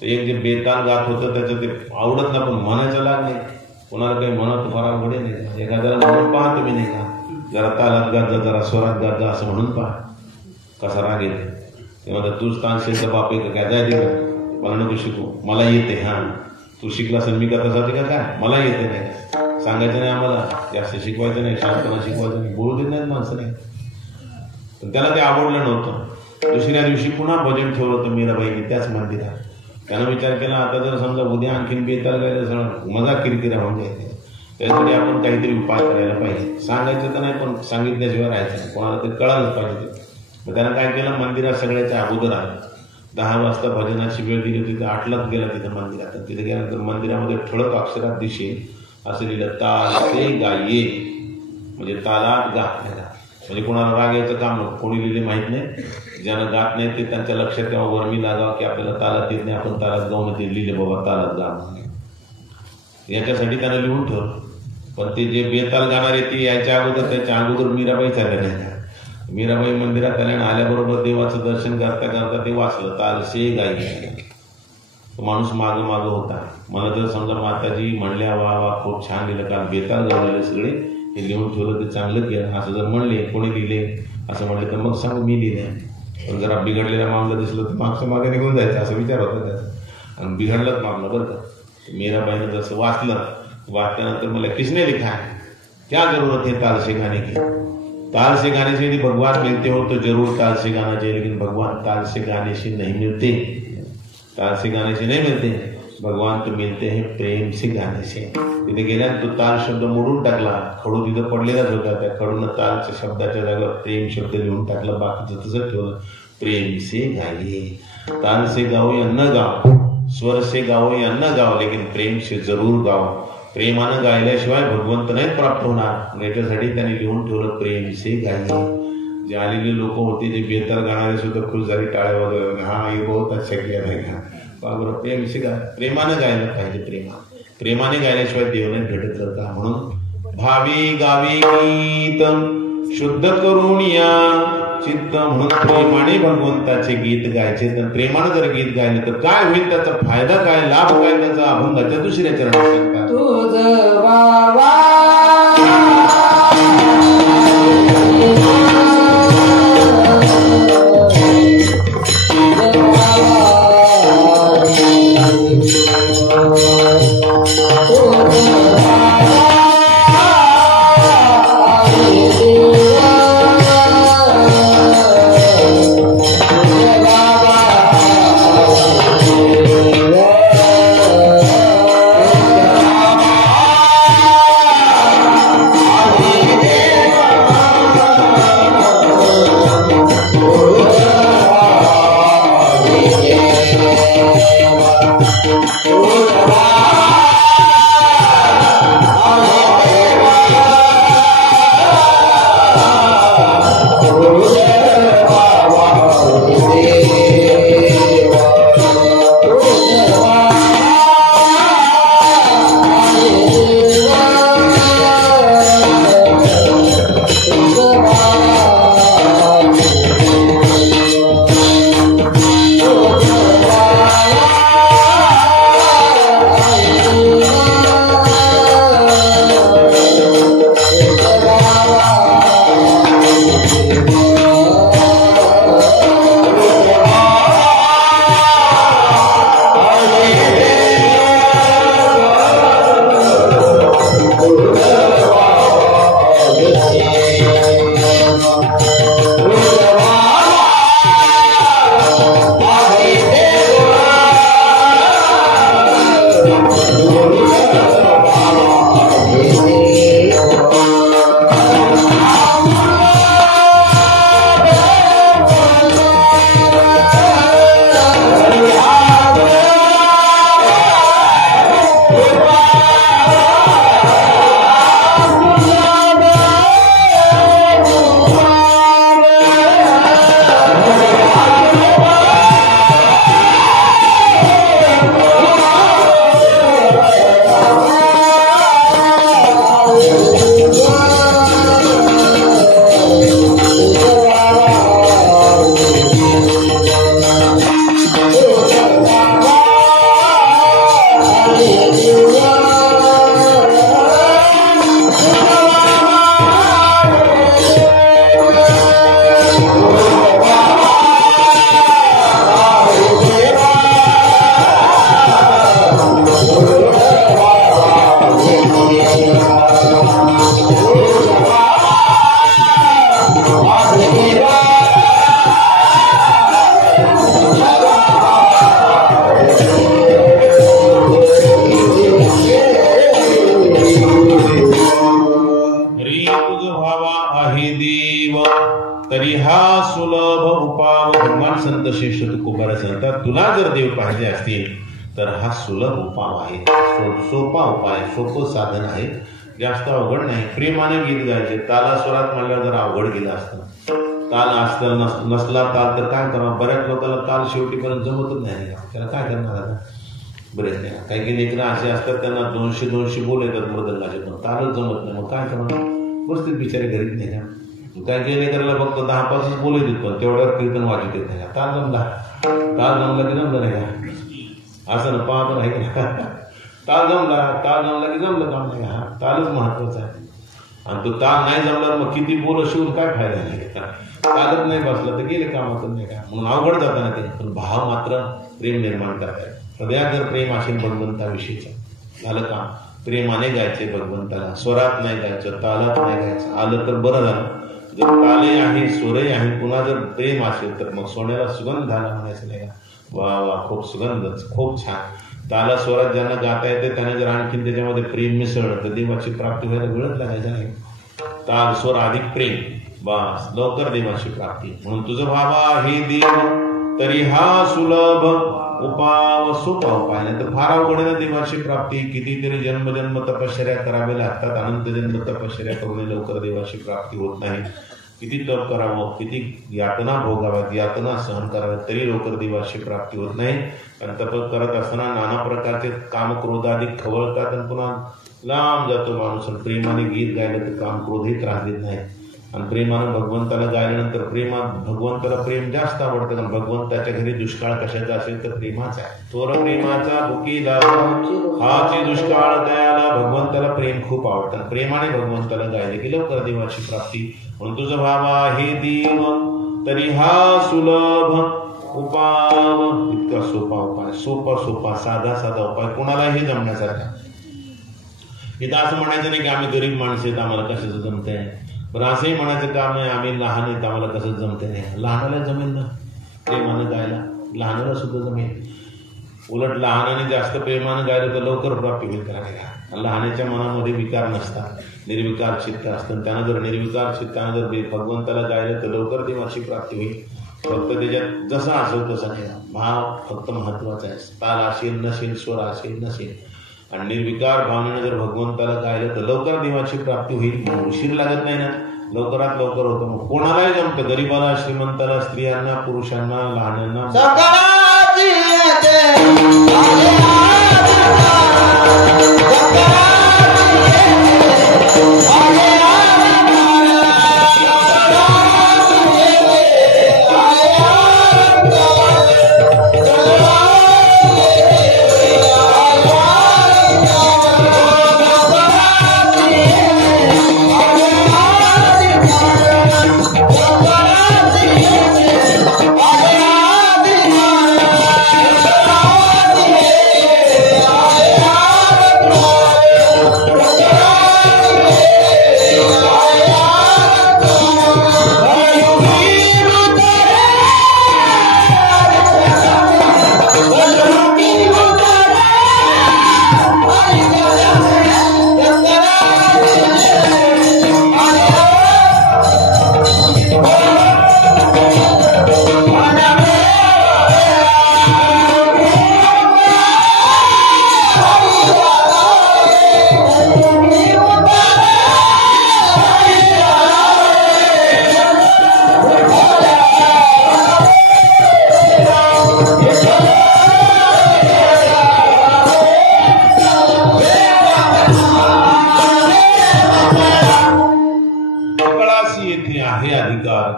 तर एक जे बेताल गात होतं त्याचं ते आवडत ना, पण म्हणायचं लाग नाही. कोणाला काही म्हणत फार अवघड नाही. एखाद्याला म्हणून पहा तुम्ही, नाही का, जरा तालात गात जा, जरा स्वरात गात जा असं म्हणून पहा, कसा राग येते. ते म्हणतात तूच तानशेचा बाप आहे काय, जायचे का, मला नको शिकू, मला येते. हां, तू शिकला असेल, मी का तसा का काय, मला येते नाही, सांगायचं नाही आम्हाला, जास्त शिकवायचं नाही, शांतपणा शिकवायचं नाही, बोलू देत नाहीत माणसं. नाही, पण त्याला ते आवडलं नव्हतं. दुसऱ्या दिवशी पुन्हा भजन ठेवलं होतं मीराबाईने त्याच मंदिरात. त्यानं विचार केला आता जर समजा उद्या आणखीन बेताल गायला सगळं मजा किरकिरा होऊन जायचे, त्यासाठी आपण काहीतरी उपाय करायला पाहिजे. सांगायचं तर नाही, पण सांगितल्याशिवाय राहायचं नाही, कोणाला ते कळालंच पाहिजे. मग त्यानं काय केलं, मंदिरात सगळ्याच्या अगोदर आलं. 10 वाजता भजनाची वेळ दिली होती, तर 8लाच गेला तिथं मंदिरात. तिथे गेल्यानंतर मंदिरामध्ये ठळक अक्षरात दिसेल असं लिहिलं, ताल से गाये, म्हणजे तालात गात नाही. म्हणजे कोणाला राग यायचं काम नको, कोणी लिहिले माहीत नाही. ज्यांना गात नाही ते त्यांच्या लक्षात तेव्हा वर्मी लागावं की आपल्याला तालात येत नाही, आपण तालात गाऊन ते लिहिले बाबा तालात गा, याच्यासाठी त्यानं लिहून ठेवलं. पण ते जे बेताल गाणारे ते याच्या अगोदर, त्याच्या अगोदर मीराबाई चालल्या नाही. मीराबाई मंदिरात आल्या, आल्याबरोबर देवाचं दर्शन करता करता ते वाचलं, ताल से गाई. तो माणूस मागं मागं होता. मला जर समजा माताजी म्हणल्या वा वा खूप छान लिहिलं, काल बेताल गावलेले सगळे हे लिहून ठेवलं ते चांगलं केलं असं जर म्हणले, कोणी लिहिले असं म्हणले तर मग सांगू मी लिहिले. पण जरा बिघडलेला मामला दिसलं तर मागच्या मागे निघून जायचं असा विचार होता त्याचा. आणि बिघडलंच मामला बरं का. मीराबाईनं जसं वाचल्यानंतर मला किसने लिखा है, क्या जरूरत है ताल से गाने की. ताल से गाने से यदि भगवान मिलते हो तो जरूर ताल से गाना चाहिए, लेकिन भगवान ताल से गाने से नहीं मिलते. ताल से गाने से नहीं मिलते, भगवान तो मिलते हैं प्रेम से गाने से. तिथे गेल्यानं तो ताल शब्द मोडून टाकला. खडू तिथं पडलेलाच होता, त्या खडून तालच्या शब्दाच्या जागेवर प्रेम शब्द लिहून टाकला, बाकीचं तसं ठेवलं. प्रेम से गाइए, ताल से गाओ या न गाओ, स्वर से गाओ या न गाओ, लेकिन प्रेम से जरूर गाओ. प्रेमानं गायल्याशिवाय भगवंत नाही प्राप्त होणार. याच्यासाठी त्यांनी लिहून ठेवलं प्रेम से गाइए. जे आलेले लोक होते जे बेताल गाणारे सुद्धा खुश झाली, टाळ्या वगैरे. हा हे बहुत अच्छा किया नाही का बाबा. प्रेम से गाय, प्रेमानं गायला पाहिजे. प्रेमाने गायल्याशिवाय देव नाही भेटत का. म्हणून भावी गावी गीत शुद्ध करून या चित्त, म्हणून प्रेमाने भगवंताचे गीत गायचे. तर प्रेमानं जर गीत गायले तर काय होईल, त्याचा फायदा काय, लाभ काय, त्याचा अभंगाच्या दुसऱ्या चरणात सांगतात. तुझ बाबा तुला जर देव पाहिजे असतील तर हा सुलभ उपाय आहे. सोपा उपाय, सोपं साधन आहे, जास्त अवघड नाही. प्रेमाने गीत गायचे. ताला स्वरात म्हणल्यावर जर अवघड गेलं असतं. ताल असतं नसला ताल तर काय करावं. बऱ्याच लोकांना ताल शेवटीपर्यंत जमतच नाही. त्याला काय करणार आता. बरेच नाही. काही काही लेकरं असे असतात त्यांना 200 बोल येतात मृदंगाचे, पण तालच जमत नाही. मग काय करणार. बसतील बिचारे घरीच नाही का. काही काही लेकराला फक्त 10-5 बोल येतात, पण तेवढ्यावर कीर्तन वाजत येत नाही. ताल जमला की जमलं नाही का. असं न पाहतो नाही का ताल जमला की जमलं काम नाही. हा तालच महत्वाचा आहे. आणि तो ताल नाही जमला मग किती बोल शिवून काय फायदा नाही. तालच नाही बसला तर गेले कामातून नाही का. म्हणून अवघड जाताना ते पण भाव मात्र प्रेम निर्माण करताय. हृदयात जर प्रेम असेल भगवंताविषयीचं झालं काम. प्रेमाने गायचे भगवंताला. स्वरात नाही गायचं, तालात नाही गायचं. आलं तर बरं झालं. जर तालही आहे स्वरही आहे पुन्हा जर प्रेम असेल तर मग सोन्याला सुगंध झाला म्हणायचं नाही का. वा वा खूप सुगंधच खूप छान. ताला स्वरात ज्यांना गाता येते त्याने जर आणखीन त्याच्यामध्ये प्रेम मिसळलं तर देवाची प्राप्ती व्हायला वेळच लागायचा नाही. ताल स्वर अधिक प्रेम बस लवकर देवाची प्राप्ती. म्हणून तुझं भावा हे देव तरी हा सुलभ उपाव सोपा उपाय. नाही तर फार अवघड आहे ना देवाची प्राप्ती. कितीतरी जन्म तपश्चर्या करावे लागतात. अनंत जन्म तपश्चर्या करून लवकर देवाची प्राप्ती होत नाही. किती तप करावं, किती यातना भोगाव्यात, यातना सहन कराव्यात तरी लवकर देवाची प्राप्ती होत नाही. आणि तप करत असताना नाना प्रकारचे काम क्रोध आधी खवळतात आणि पुन्हा लांब जातो माणूस. प्रेमाने गीत गायलं तर काम क्रोधही त्रास देत नाही. आणि प्रेमानं भगवंताला गायल्यानंतर प्रेमात भगवंताला प्रेम जास्त आवडतं. कारण भगवंताच्या घरी दुष्काळ कशाचा असेल तर प्रेमाचा आहे. थोर प्रेमाचा भुकीला हाची दुष्काळ दयाला. भगवंताला प्रेम खूप आवडतं. प्रेमाने भगवंताला गायले की लवकर देवाची प्राप्ती. म्हणून तुझं भावा हे देव तरी हा सुलभ उपाव. इतका सोपा उपाय, सोपा साधा उपाय कोणालाही जमण्यासारखा. इथं असं म्हणायचं नाही की आम्ही गरीब माणसं आहेत आम्हाला कशाचं जमतंय. पण असंही म्हणायचं काम आहे आम्ही लहान आहेत आम्हाला कसं जमते नाही. लहानाला जमेल ना प्रेमानं गायला. लहानाला सुद्धा जमेल. उलट लहानाने जास्त प्रेमानं गायलं तर लवकर प्राप्ती होईल करायला. लहानाच्या मनामध्ये विकार नसतात, निर्विकार चित्त असतं. त्यानं जर निर्विकार चित्तानं जर भगवंताला गायलं तर लवकर देवाची प्राप्ती होईल. फक्त त्याच्यात जसं असेल तसं नाही. भाव फक्त महत्वाचा आहे. ताल असेल नसेल, स्वर असेल नसेल आणि निर्विकार भावनेनं जर भगवंताला गायलं तर लवकर देवाची प्राप्ती होईल. उशीर लागत नाही ना, लवकरात लवकर होतं. मग कोणालाही जमतं. गरीबाला, श्रीमंताला, स्त्रियांना, पुरुषांना, लहानांना.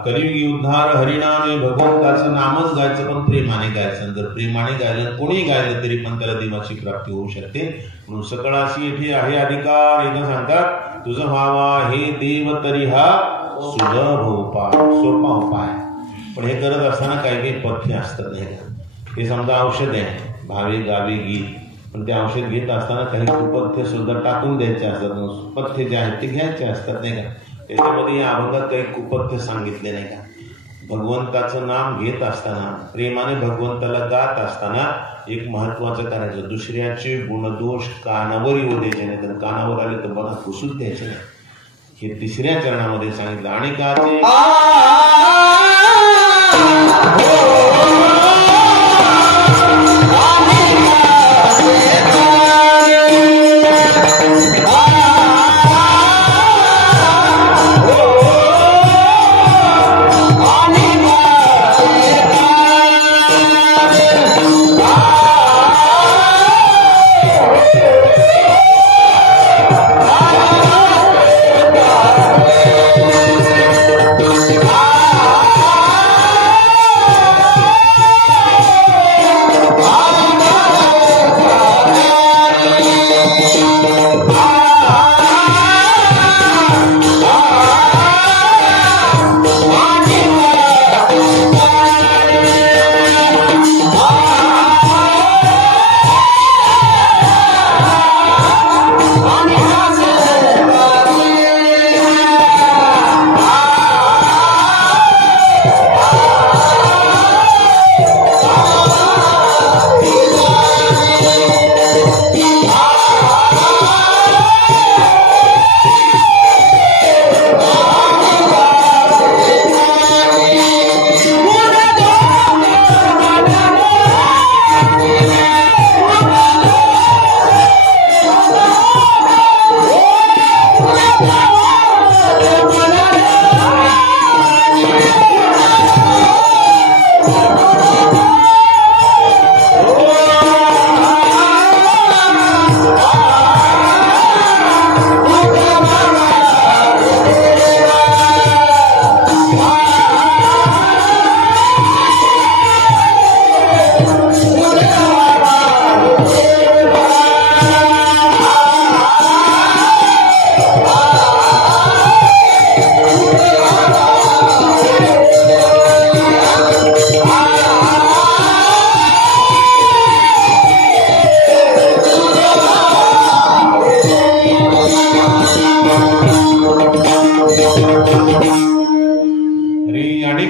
कलियुगी उद्धार हरिनामे. भगवंताचं नामच गायचं पण प्रेमाने गायचं. जर प्रेमाने गायलं कोणी गायलं तरी पण त्याला देवाची प्राप्ती होऊ शकते. म्हणून सकळाशी येथे आहे अधिकार. इथं सांगतात तुझं व्हावा हे देव तरी हा सुलभ उपाय, सोपा उपाय. पण हे करत असताना काही काही पथ्य असतात नाही का. हे समजा औषध आहे भावे गावे गीत. पण ते औषध घेत असताना काही कुपथ्य सुद्धा टाकून द्यायचे असतात. पथ्य जे आहेत ते घ्यायचे असतात नाही का. त्याच्यामध्ये या अभंगात काही कुपथ्य सांगितले नाही का. भगवंताचं नाम घेत असताना, प्रेमाने भगवंताला गात असताना एक महत्वाचं करायचं. दुसऱ्याचे गुणदोष कानावर येऊ द्यायचे नाही. तर कानावर आले तर बघा घुसून द्यायचे नाही. हे तिसऱ्या चरणामध्ये सांगितलं. आणि काचे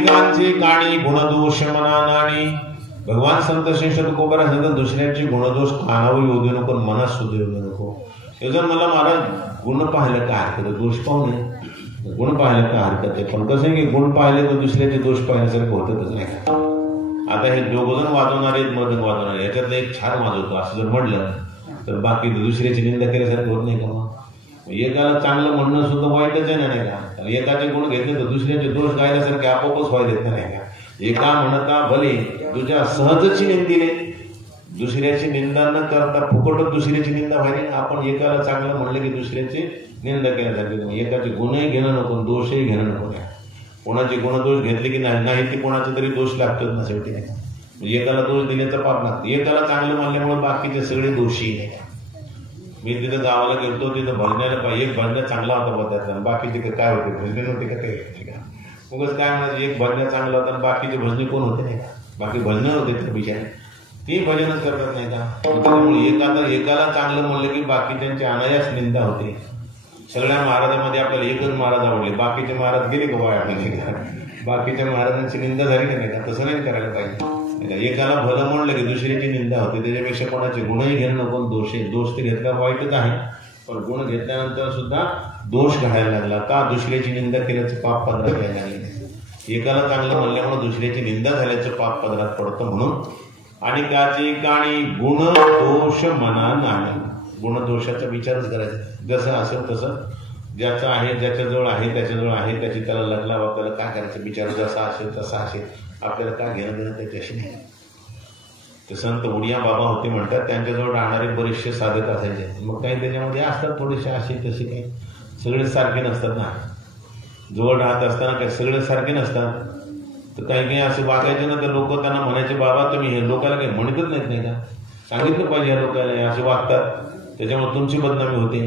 अधिकांचे गाणी गुणदोष मनानानी. भगवान संत श्री तुकोबारा सांगतात दुसऱ्यांचे गुणदोष कानावर येऊ देऊ नको, मनात सुद्धा येऊ देऊ नको. हे जर मला महाराज गुण पाहिलं काय हरकत आहे, दोष पाहू नये. गुण पाहिलं काय हरकत आहे, पण कसं आहे की गुण पाहिले तर दुसऱ्याचे दोष पाहण्यासारखं होतच नाही का. आता हे दोघजण वाजवणारे मदन वाजवणारे याच्यातलं एक छान वाजवतो असं जर म्हणलं तर बाकी दुसऱ्याची निंदा केल्यासारखं होत नाही का. मग एकाला चांगलं म्हणणं सुद्धा वाईटच आहे नाही का. एकाचे गुण घेतले तर दुसऱ्याचे दोष गायल्यासारखे आपोआपच व्हायला येत नाही का. एका म्हणता भले तुझ्या सहजची निंदिले, दुसऱ्याची निंदा न करता फुकटच दुसऱ्याची निंदा व्हायली. आपण एकाला चांगलं म्हणलं की दुसऱ्याची निंदा केल्यासारखे. एकाचे गुणही घेणं नको, दोषही घेणं नको. कोणाचे गुणदोष घेतले की नाही ते कोणाचा तरी दोष लागतोच ना शेवटी नाही. एकाला दोष दिल्याचं पाप लागतं. एकाला चांगलं मानल्यामुळे बाकीचे सगळे दोषी नाही. मी तिथं गावाला गेलतो, तिथं भजण्याला एक भजण्या चांगला होता बा त्यातला, बाकीचे काय होते भजने नव्हते का ते का. मगच काय म्हणायचं एक भजण्या चांगला होता आणि बाकीचे भजने कोण होते नाही का. बाकी भजनं होते त्या बिचारे, ती भजनच करतात नाही का. त्यामुळे एकाला चांगलं म्हणलं की बाकीच्यांची अनायास निंदा होते. सगळ्या महाराजांमध्ये आपल्याला एकच महाराज आवडले, बाकीचे महाराज गेले का बाया म्हणजे बाकीच्या महाराजांची निंदा झाली का नाही का. तसं नाही करायला पाहिजे. एकाला भलं म्हणलं की दुसऱ्याची निंदा होते. त्याच्यापेक्षा कोणाचे गुणही घेणं नको. दोष ते घेतला वाईटच आहे, पण गुण घेतल्यानंतर सुद्धा दोष घालायला लागला का दुसऱ्याची निंदा केल्याचं पाप पदरात यायला लागले. एकाला चांगलं म्हणल्यामुळे दुसऱ्याची निंदा झाल्याचं पाप पदरात पडतं. म्हणून आणि त्याची गाणी गुण दोष मना नाही. गुणदोषाचा विचारच करायचा. जसं असेल तसं, ज्याचं आहे ज्याच्याजवळ आहे त्याच्याजवळ आहे त्याची त्याला लग्न आपल्याला काय करायचं विचार. जसा असेल तसा असेल, आपल्याला काय घेणं देणं त्याच्याशी नाही. ते संत उडिया बाबा होते म्हणतात, त्यांच्याजवळ राहणारे बरेचसे साधक असायचे. मग काही त्याच्यामध्ये असतात थोडेसे असे तसे, काही सगळे सारखे नसतात ना. जवळ राहत असताना काही सगळे सारखे नसतात. तर काही काही असे वागायचे ना, तर लोक त्यांना म्हणायचे बाबा तुम्ही हे लोकांना काही म्हणतच नाहीत नाही का. सांगितलं पाहिजे ह्या लोकांना असे वागतात, त्याच्यामुळे तुमची बदनामी होते.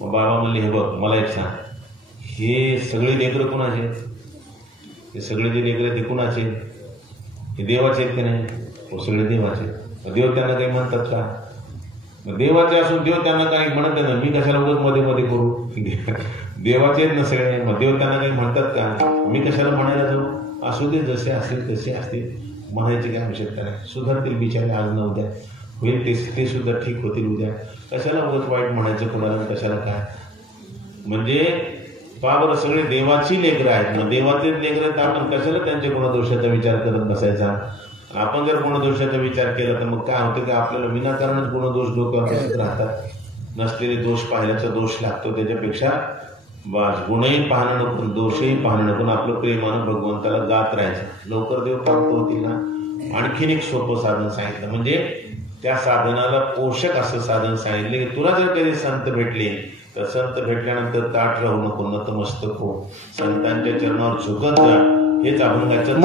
मग बाबा म्हणले हे बघ मला एक सांग, हे सगळे लेकरं कोणाचे, हे सगळे जे लेकरं ते कोणाचे, हे देवाचे आहेत की नाही. हो सगळे देवाचे. देव त्यांना काही म्हणतात का. मग देवाचे असून देव त्यांना काही म्हणत नाही ना. मी कशाला उगाच मध्ये मध्ये करू. देवाचे आहेत ना सगळे, मग देव त्यांना काही म्हणतात का. मी कशाला म्हणायला जाऊ. असू दे जसे असतील तसे असतील, म्हणायची काय आवश्यकता नाही. सुधारतील बिचारे आज न उद्या, होईल ते सुद्धा ठीक होतील उद्या. कशाला उगाच वाईट म्हणायचं कोणाला, कशाला काय. म्हणजे बरं सगळे देवाची लेकरं आहेत ना, देवाचेच लेकरं आहेत. आपण कशाला त्यांच्या गुणदोषाचा विचार करत बसायचा. आपण जर गुणदोषाचा विचार केला तर मग काय होतं की आपल्याला विनाकारणच गुणदोष डोक्यावर बसत राहतात. नसलेले दोष पाहिल्याचा दोष लागतो. त्याच्यापेक्षा गुणही पाहणं नको, दोषही पाहणं नको. आपलं प्रेमानं भगवंताला गात राहायचं. लवकर देव प्राप्त होतील ना. आणखीन एक सोपं साधन सांगितलं, म्हणजे त्या साधनाला पोषक असं साधन सांगितले की तुला जर कधी संत भेटले तर संत भेटल्यानंतर ताट राहू नको, नतमस्तक हो. संतांच्या चरणावर झुकत जा. हेच अभंगाचं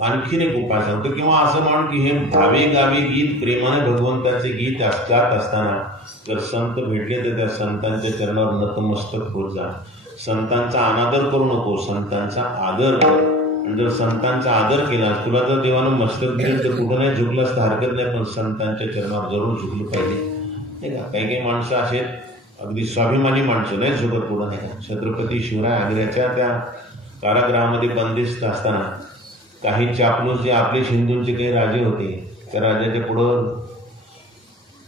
आणखीन एक उपाय सांगतो, किंवा असं म्हण की हे गावी गावी गीत प्रेमाने भगवंताचे गीत गात असताना जर संत भेटले तर त्या संतांच्या चरणावर नतमस्तक होत जा. संतांचा अनादर करू नको, संतांचा आदर कर. आणि जर संतांचा आदर केला, तुला जर देवानं मस्तक दिलं तर कुठं नाही झुकलास तर हरकत नाही, पण संतांच्या चरणावर जरूर झुकलं पाहिजे, नाही का. काही काही माणसं असे अगदी स्वाभिमानी माणसं नाही झुकत पुढं, नाही का. छत्रपती शिवराय आग्र्याच्या त्या कारागृहामध्ये बंदिस्त असताना काही चापलूस जे आपले हिंदूंचे काही राजे होते, त्या राजाच्या पुढं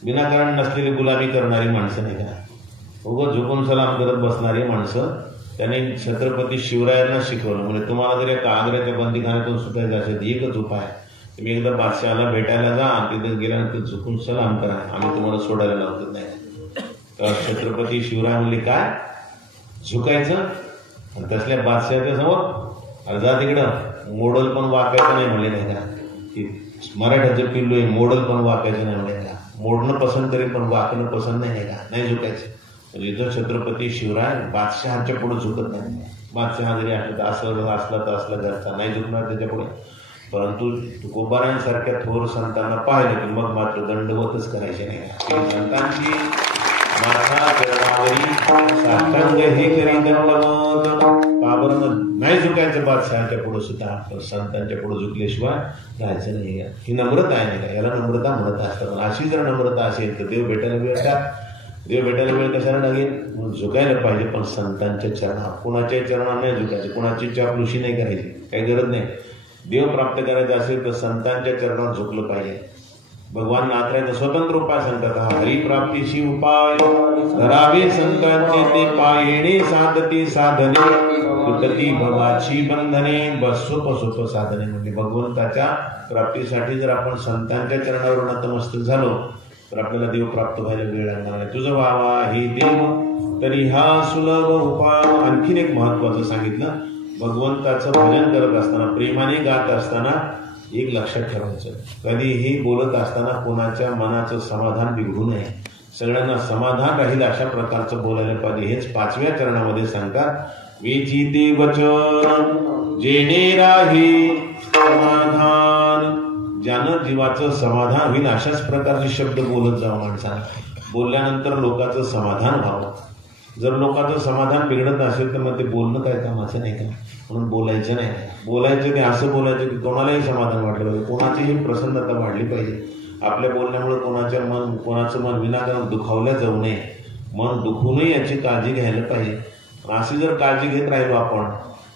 विनाकारण नसलेली गुलामी करणारी माणसं, नाही का, उगाच झुकून सलाम करत बसणारी माणसं, त्याने छत्रपती शिवरायांना शिकवलं. म्हणजे तुम्हाला जर एका आग्र्याच्या बंदीखान्यातून सुटायचं असेल एकच उपाय, तुम्ही एकदा बादशहाला भेटायला जा, तिथे गेल्यानंतर झुकून सलाम करा, आम्ही तुम्हाला सोडायला लावत नाही. तर छत्रपती शिवराय म्हणले काय झुकायचं, आणि तसल्या बादशहाच्या समोर अर्धा तिकडं मोडल पण वाकायचं नाही म्हणले, नाही का. की मराठ्याचं पिल्लू आहे, मोडल पण वाकायचं नाही म्हणले, का. मोडणं पसंत तरी पण वाकणं पसंत नाही, नाही का, नाही झुकायचं. इथं छत्रपती शिवराय बादशहाच्या पुढे झुकत नाही. बादशहा जरी असला तर असला तर असला घरचा नाही झुकणार त्याच्या पुढे. परंतु तुकोबारांसारख्या थोर संतांना पाहिलं की मग मात्र दंडवतच करायचे नाही. संतांची माथा चरणावरी साष्टांग हे करी दंडवत, पाबरनं नाही झुकायचं बादशहाच्या पुढे सुद्धा, पण संतांच्या पुढे झुकल्याशिवाय राहायचं नाही. ही नम्रता आहे, नाही का, याला नम्रता म्हणत असतात. अशी जर नम्रता असेल तर देव भेटायला वेळ का, देव भेटायला वेळ कशाला लागेल, म्हणून झुकायला पाहिजे, पण संतांच्या चरणावर. कुणाच्याही चरणावर नाही झुकायचे, कुणाची चापलुशी नाही करायची, काही गरज नाही. देव प्राप्त करायचं असेल तर संतांच्या चरणावर झुकलं पाहिजे. भगवान नाथरायचं स्वतंत्र उपाय सांगतात, हा हरिप्राप्तीशी उपाय धरावे संतांचे, ते पायणे साधती साधने, तुटती भवाची बंधने, सोप साधने. म्हणजे भगवंताच्या प्राप्तीसाठी जर आपण संतांच्या चरणावर नतमस्तक झालो तर आपल्याला देव प्राप्त व्हायला वेळ लागणार नाही. तुझं व्हावा हे देव तरी हा सुलभ उपाय. आणखीन एक महत्वाचं सांगितलं, भगवंताचं भजन करत असताना, प्रेमाने गात असताना एक लक्षात ठेवायचं, कधीही बोलत असताना कोणाच्या मनाचं समाधान बिघडू नये, सगळ्यांना समाधान राहील अशा प्रकारचं बोलायला पाहिजे. हेच 5व्या चरणामध्ये सांगतात, विचिते वचन जेणे राही समाधान, ज्यानं जीवाचं समाधान होईल अशाच प्रकारचे शब्द बोलत जावं माणसाला. बोलल्यानंतर लोकांचं समाधान व्हावं. जर लोकांचं समाधान बिघडत असेल तर मग ते बोलणं काय कामाचं नाही का, म्हणून बोलायचं नाही. बोलायचं ते असं बोलायचं की कोणालाही समाधान वाटलं पाहिजे, कोणाचीही प्रसन्नता वाढली पाहिजे. आपल्या बोलण्यामुळे कोणाचं मन विनाकारण दुखावल्या जाऊ नये, मन दुखू नये याची काळजी घ्यायला पाहिजे. अशी जर काळजी घेत राहिलो आपण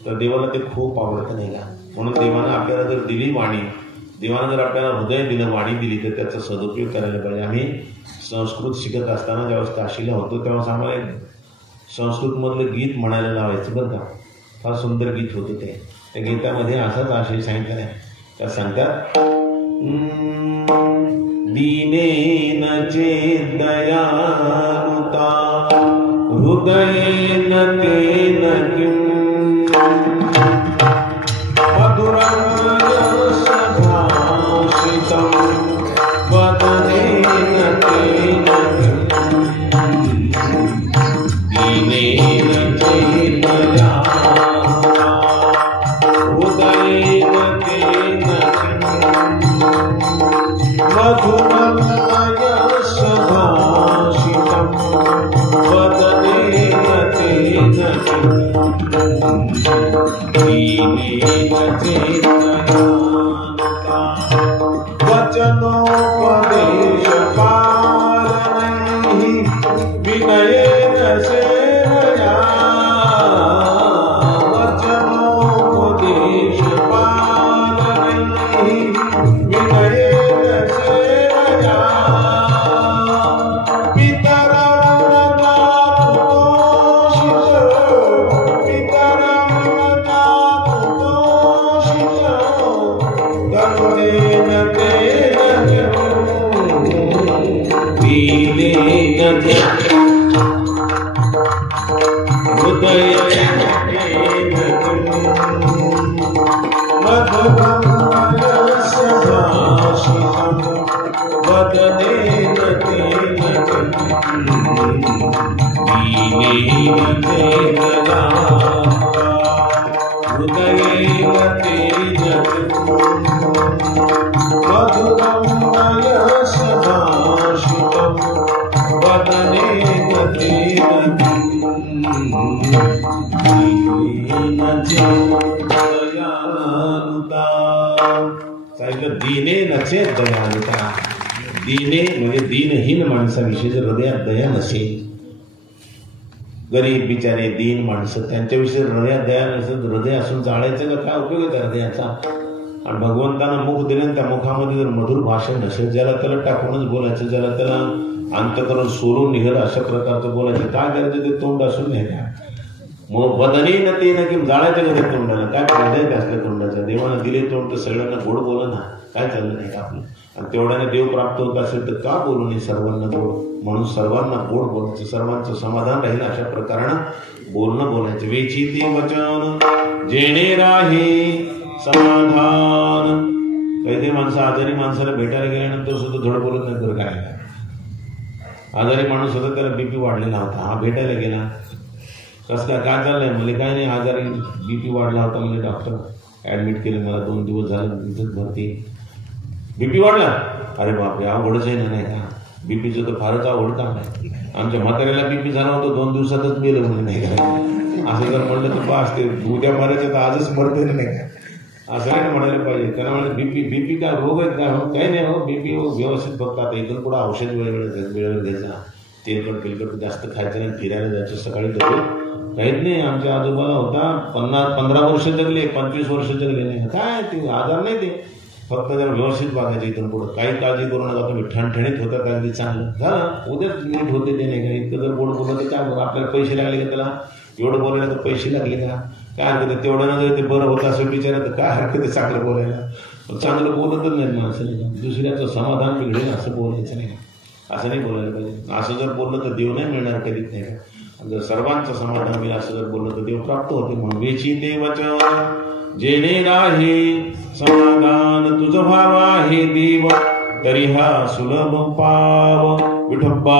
तर देवाला ते खूप आवडतं, नाही का. म्हणून देवानं आपल्याला जर दिली वाणी, देवानं जर आपल्याला हृदय दिलं, वाणी दिली, तर त्याचा सदुपयोग करायला पाहिजे. आम्ही संस्कृत शिकत असताना ज्यावेळेस काशीला होतो तेव्हा आम्हाला एक संस्कृतमधलं गीत म्हणायला लावायचं बरं का. फार सुंदर गीत होतं ते. त्या गीतामध्ये असाच आशय सांगितला आहे. त्या सांगतात, दीनेन चेदयानुता हृदयेन तेन किं मधुरं सभाषितं वदनेन तेन दीनेन चेदयानुता हृदयेन तेन मधुरं सभाषितं वदनेन तेन दीनेन चेदयानुता वचनोपदेशपालनैः विनयेन सेवया वचनोपदेशपालनैः विनयेन सेवया पितरं धनुरेण तेन दीनेन हृदयेन मधुरं सभाषितं वदनेन तेन दीनेन तेन हृदयेन तेन मधुरं नयसभाषितं वदने दीने नचे दयालुता. दीने म्हणजे दीनहीन माणसाविषयी जर हृदयात दया नसेल, गरीब बिचारे दीन माणसं त्यांच्याविषयी हृदयात दया नसेल, हृदय असून जाळायचं का काय उपयोग आहे त्या हृदयाचा. आणि भगवंतानं मुख दिले, त्या मुखामध्ये जर मधुर भाषण नसेल, ज्याला त्याला टाकूनच बोलायचं, ज्याला त्याला अंतकरण सोडून निघेल अशा प्रकारचं बोलायचं, काय करायचं ते तोंड असून नाही का. मग बदनी न ते न की जाळायचं का त्या तोंडाला, काय हृदय असल्या तोंडाचं. देवानं दिले तोंड तर सगळ्यांना गोड बोला ना, काय चाललं नाही का आपलं. आणि तेवढ्याने देव प्राप्त होत असेल तर का बोलू नये सर्वांना गोड. म्हणून सर्वांना गोड बोलायचं, सर्वांचं समाधान राहील अशा प्रकारानं बोलायचं. वेचिते वचन जेणे राहे समाधान. काही माणसं आजारी माणसाला भेटायला गेल्यानंतर सुद्धा धड बोलत नाही. तर काय आजारी माणूस होता, त्याला बीपी वाढलेला होता, हा भेटायला गेला, कसं काय चाललंय, म्हणजे काय नाही, आजारी बीपी वाढला होता, म्हणजे डॉक्टर ऍडमिट केलं, मला 2 दिवस झालं इथंच भरती. बीपी वाढला, अरे बापरे अवघडच आहे ना, नाही का. बीपीचं तर फारच अवघड काम आहे. आमच्या म्हाताऱ्याला बीपी झाला होता, 2 दिवसातच मेलं म्हणजे नाही का. असं जर म्हणलं तर पास ते उद्या मारायचं तर आजच मरते नाही का, असं नाही म्हणायला पाहिजे. त्याला म्हणजे बीपी काय रोग आहे काय, काही नाही हो, बीपी व्यवस्थित फक्त आता इथून पुढे औषध वेळेवर घ्यायचं, तेलकट तेलकट जास्त खायचं नाही, फिरायला जायचं सकाळी तरी काहीच नाही. आमच्या आजोबाला होता 15 वर्ष जगले, 25 वर्ष जगले नाही, काय ते आजार नाही, ते फक्त जरा व्यवस्थित बघायचं इथून पुढं, काही काळजी करू नका तुम्ही. ठणठणीत होतात अगदी चांगलं झालं, उद्याच नीट होते ते नाही का. इतकं जर गोड बोललं तर काय, आपल्याला पैसे लागले का, त्याला एवढं बोलायला तर पैसे लागले का, काय हरकत आहे. तेवढं जर ते बरं होतं असं विचारलं तर काय हरकत आहे चांगलं बोलायला. चांगलं बोलतच नाहीत माणसं नाही का. दुसऱ्याचं समाधान बिघडेल असं बोलायचं नाही, असं नाही बोलायला पाहिजे. असं जर बोललं तर देव नाही मिळणार कधीच नाही का. जर सर्वांचं समाधान मिळेल असं जर बोललं तर देव प्राप्त होते. म्हणून वेचिते वचन जेणे राहे समाधान, तुझ भाव आहे देव तरी हा सुलभ पाव. विठोबा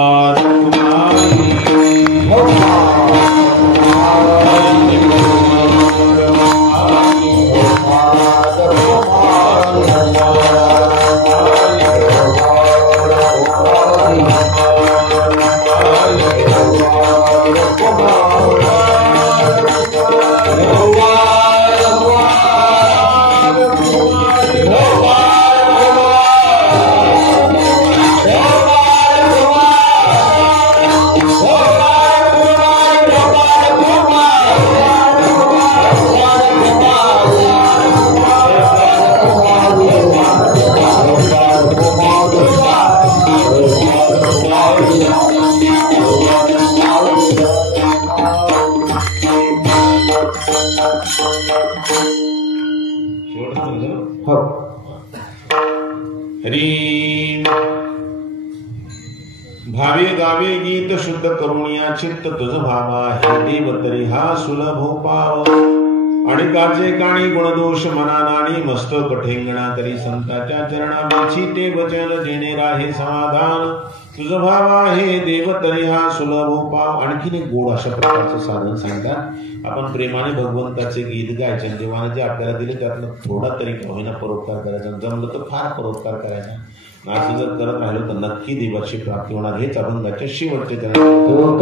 भावे गावे गीत शुद्ध करुणिया चित्त तुझ भावा हे देव तरी हा सुलभ पाव. आणि काचे काणी गुणदोष मना नाणी मस्तक ठेंगणा तरी संताच्या चरणा वेचिते वचन जेणे राहे समाधान. तुझ भावा हे देव तरी हा सुलभ पाव. आणखीन एक गोड अशा प्रकारचं साधन सांगतात. आपण प्रेमाने भगवंताचे गीत गायचे, देवाने जे आपल्याला दिले त्यातलं थोडा तरी होईना परोपकार करायचा, जमलं तर फार परोपकार करायचा. असं जर करत राहिलो तर नक्की देवाची प्राप्ती होणार. हेच अभंगाचे शेवटचे चरण. Oh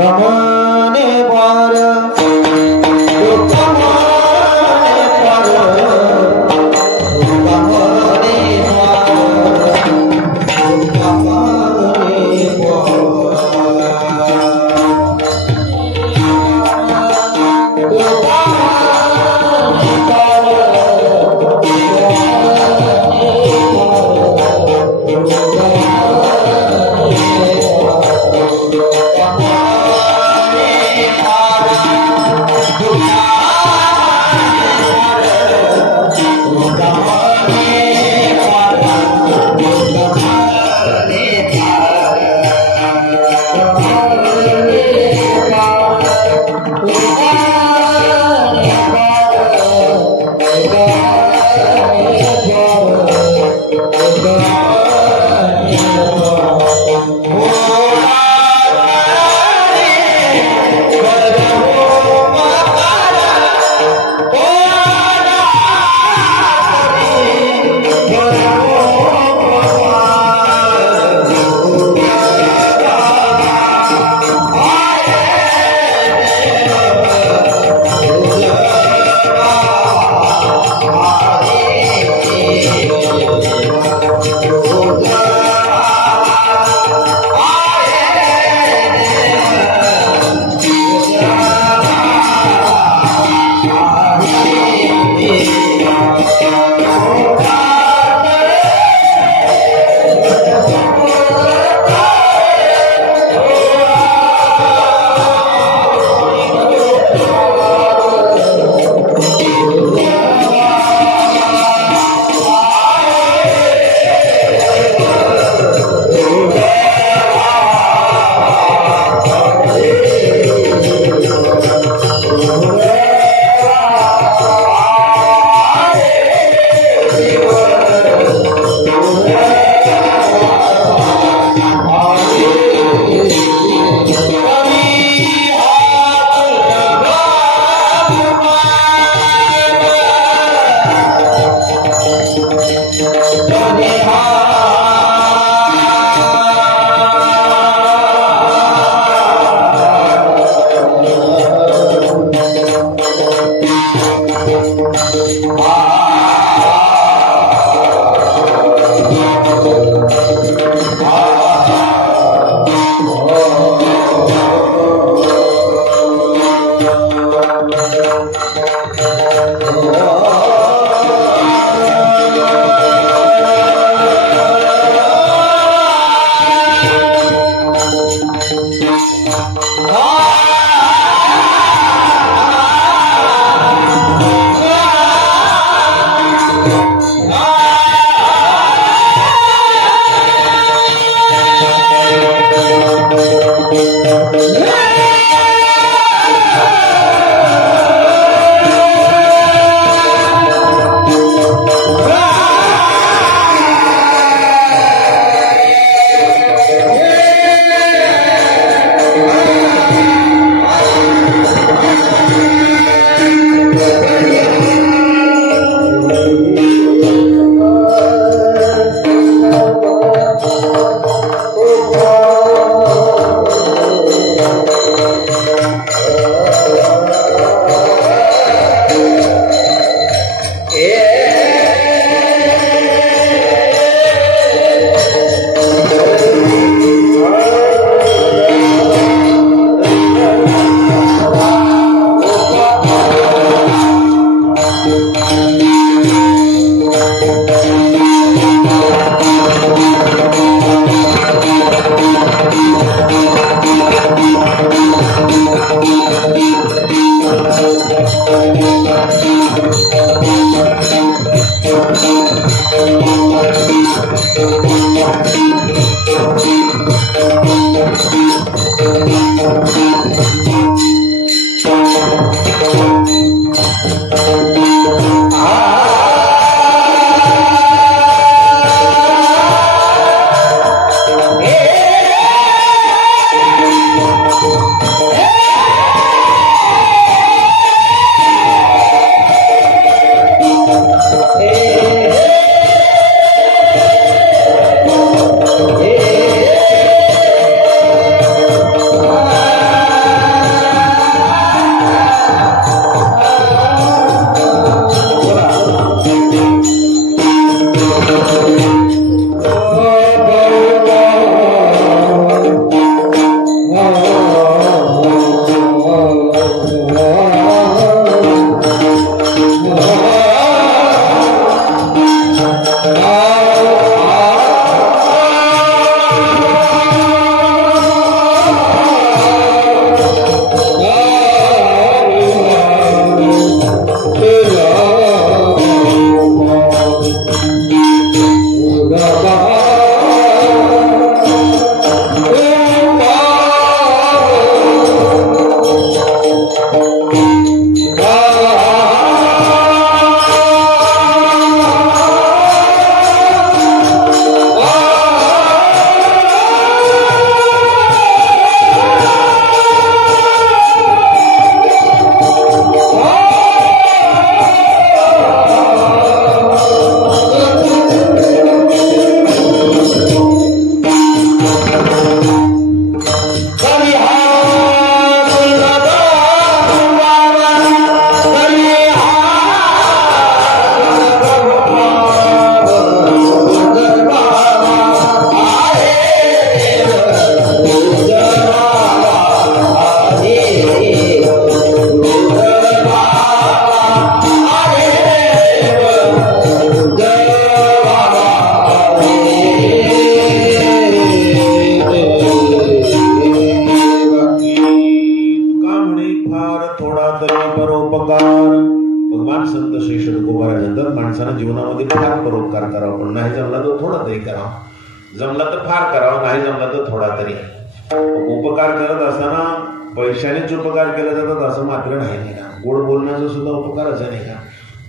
माणसानं जीवनामध्ये फार परोपकार करावा, पण नाही जमला तर थोडा तरी करावा, जमला तर फार करावा, नाही जमला तर थोडा तरी. उपकार करत असताना पैशानेच उपकार केला जातात असं मात्र नाही का. गोड बोलण्याचा सुद्धा उपकारच आहे नाही का.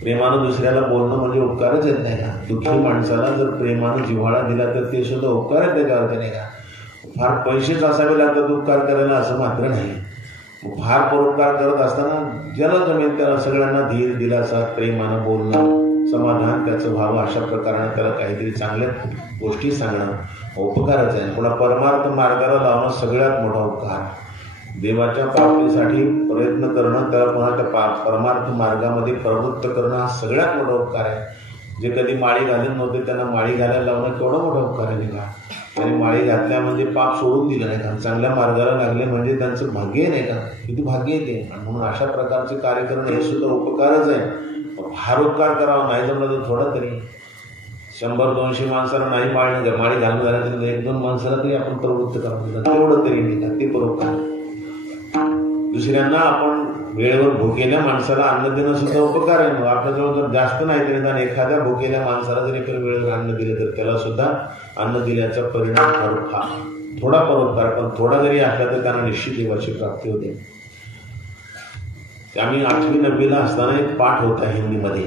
प्रेमानं दुसऱ्याला बोलणं म्हणजे उपकारच येत नाही का. दुःखी माणसाला जर प्रेमानं जिव्हाळा दिला तर ते सुद्धा उपकार आहे त्याच्यावर नाही का. फार पैसेच असावे लागतात उपकार करायला असं मात्र नाही. फार परोपकार करत असताना ज्याला जमेल त्याला सगळ्यांना धीर दिलासा, प्रेमानं बोलणं, समाधान त्याचं व्हावं, अशा प्रकारानं त्याला काहीतरी चांगल्या गोष्टी सांगणं उपकारच आहे. पुन्हा परमार्थ मार्गाला लावणं सगळ्यात मोठा उपकार. देवाच्या प्राप्तीसाठी प्रयत्न करणं, त्याला पुन्हा त्या परमार्थ मार्गामध्ये प्रवृत्त करणं हा सगळ्यात मोठा उपकार आहे. जे कधी माळी घालत नव्हते त्यांना माळी घालायला लावणं केवढा मोठा उपकार आहे का. त्यांनी माळी घातल्या म्हणजे पाप सोडून दिलं नाही का, चांगल्या मार्गाला लागले म्हणजे त्यांचं भाग्य नाही का, किती भाग्य येते. म्हणून अशा प्रकारचे कार्य करणं हे सुद्धा उपकारच आहे. फार उपकार करावा, नाही जमलं तर थोडा तरी. 100-200 माणसाला नाही माळी घालून झाल्या तरी 1-2 माणसाला तरी आपण प्रवृत्त करावं, तेवढं तरी नाही का, ते परोपकार. दुसऱ्यांना आपण वेळेवर भुकेल्या माणसाला अन्न देणं सुद्धा उपकार आहे. मग आपल्याजवळ जर जास्त नाही तरी निदान एखाद्या भुकेल्या माणसाला जरी आपण वेळेवर अन्न दिलं तर त्याला सुद्धा अन्न दिल्याचा परिणाम हा थोडा परोपकार, पण थोडा जरी असला तर त्यांना निश्चित देवाची प्राप्ती होते. आम्ही 8वी-9वीला असताना एक पाठ होता हिंदीमध्ये,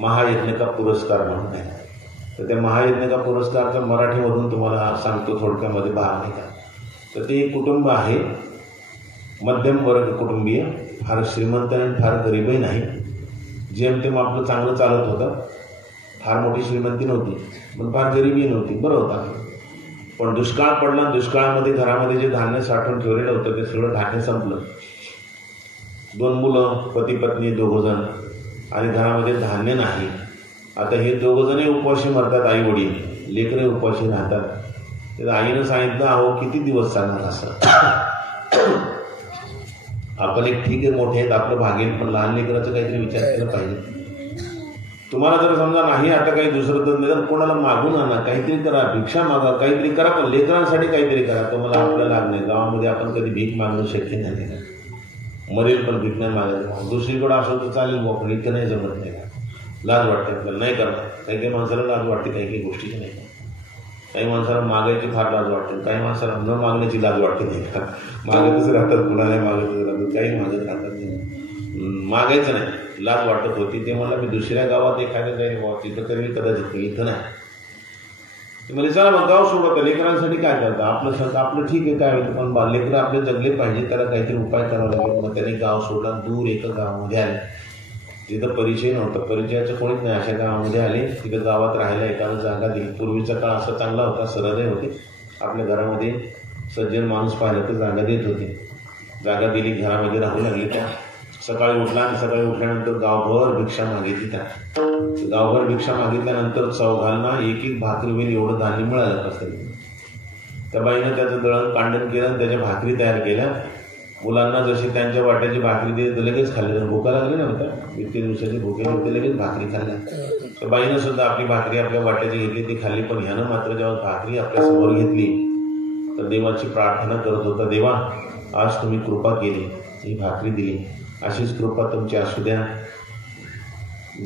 महायज्ञ का पुरस्कार म्हणून आहे. तर त्या महायज्ञ का पुरस्कारचा मराठीमधून तुम्हाला सांगतो थोडक्यामध्ये भाग नाही का. तर ते एक कुटुंब आहे, मध्यम वर्ग कुटुंबीय, फार श्रीमंत आणि फार गरीबही नाही, जेमतेम आपलं चांगलं चालत होतं. फार मोठी श्रीमंती नव्हती पण फार गरिबी नव्हती, बरं होता. पण दुष्काळ पडला, दुष्काळामध्ये घरामध्ये जे धान्य साठवून ठेवलेलं होतं ते सगळं धान्य संपलं. 2 मुलं, पती पत्नी 2 जण, आणि घरामध्ये धान्य नाही. आता हे 2 जणही उपवाशी मरतात, आई वडील, लेकरही उपवाशी राहतात. तर आईनं सांगितलं, अहो किती दिवस चालणार असं. आपण एक ठीक आहे मोठे आहेत आपलं भागेल, पण लहान लेकराचं काहीतरी विचार केला पाहिजे. तुम्हाला जर समजा नाही आता काही दुसरं तर नाही, कोणाला मागून आणा, काहीतरी करा, भिक्षा मागा, काहीतरी करा, पण लेकरांसाठी काहीतरी करा. तुम्हाला आपल्या लागणे. गावामध्ये आपण कधी भीक मागणं शक्य नाही का, मरेल पण भीक नाही मागायचं. दुसरीकडे असं तर चालेल, आपण इथं नाही जमत नाही का. लाज वाटते आपल्याला, नाही करणार. काही काही माणसाला लाज वाटते काही काही गोष्टीची नाही. काही माणसाला मागायची फार लाज वाटते, काही माणसाला न मागण्याची लाज वाटते नाही का. मागतच राहतात, कुणाला मागतच राहतात, काही मागत राहतात नाही. मागायचं नाही, लाज वाटत होती. ते मला मी दुसऱ्या गावात एखाद्या जाईल तिथं तरी मी कदाचित इथं नाही. म्हणजे चला मग गाव सोडत, लेकरांसाठी काय करतं आपलं सगळं आपलं ठीक आहे काय होतं, पण लेकरं आपले जगले पाहिजे, त्याला काहीतरी उपाय करावा लागेल. मग त्यांनी गाव सोडला, दूर एका गावामध्ये आले जिथं परिचय नव्हता, परिचयाचं कोणीच नाही. अशा गावामध्ये आले, तिथं गावात राहायला एकाला जागा दिली. पूर्वीचा काळ असा चांगला होता, सरळ होते. आपल्या घरामध्ये सज्जन माणूस पाहिलं तर जागा देत होते. जागा दिली, घरामध्ये राहू लागले. त्या सकाळी उठला आणि सकाळी उठल्यानंतर गावभर भिक्षा मागितली. त्या गावभर भिक्षा मागितल्यानंतर चौघांना एक एक भाकरी होईल एवढं धान्य मिळालं कसं. त्या बाईनं त्याचं दळण कांडण केलं, त्याच्या भाकरी तयार केल्या. मुलांना जशी त्यांच्या वाट्याची भाकरी दिली तर लगेच खाल्ली. भूका लागली ना होता, इतके दिवसाची भूके होते, लगेच भाकरी खाल्ल्या. त्या बाईनं सुद्धा आपली भाकरी आपल्या वाट्याची घेतली, ती खाल्ली. पण ह्यानं मात्र जेव्हा भाकरी आपल्या समोर घेतली तर देवाची प्रार्थना करत होता, देवा आज तुम्ही कृपा केली, ही भाकरी दिली, अशीच कृपा तुमची असू द्या,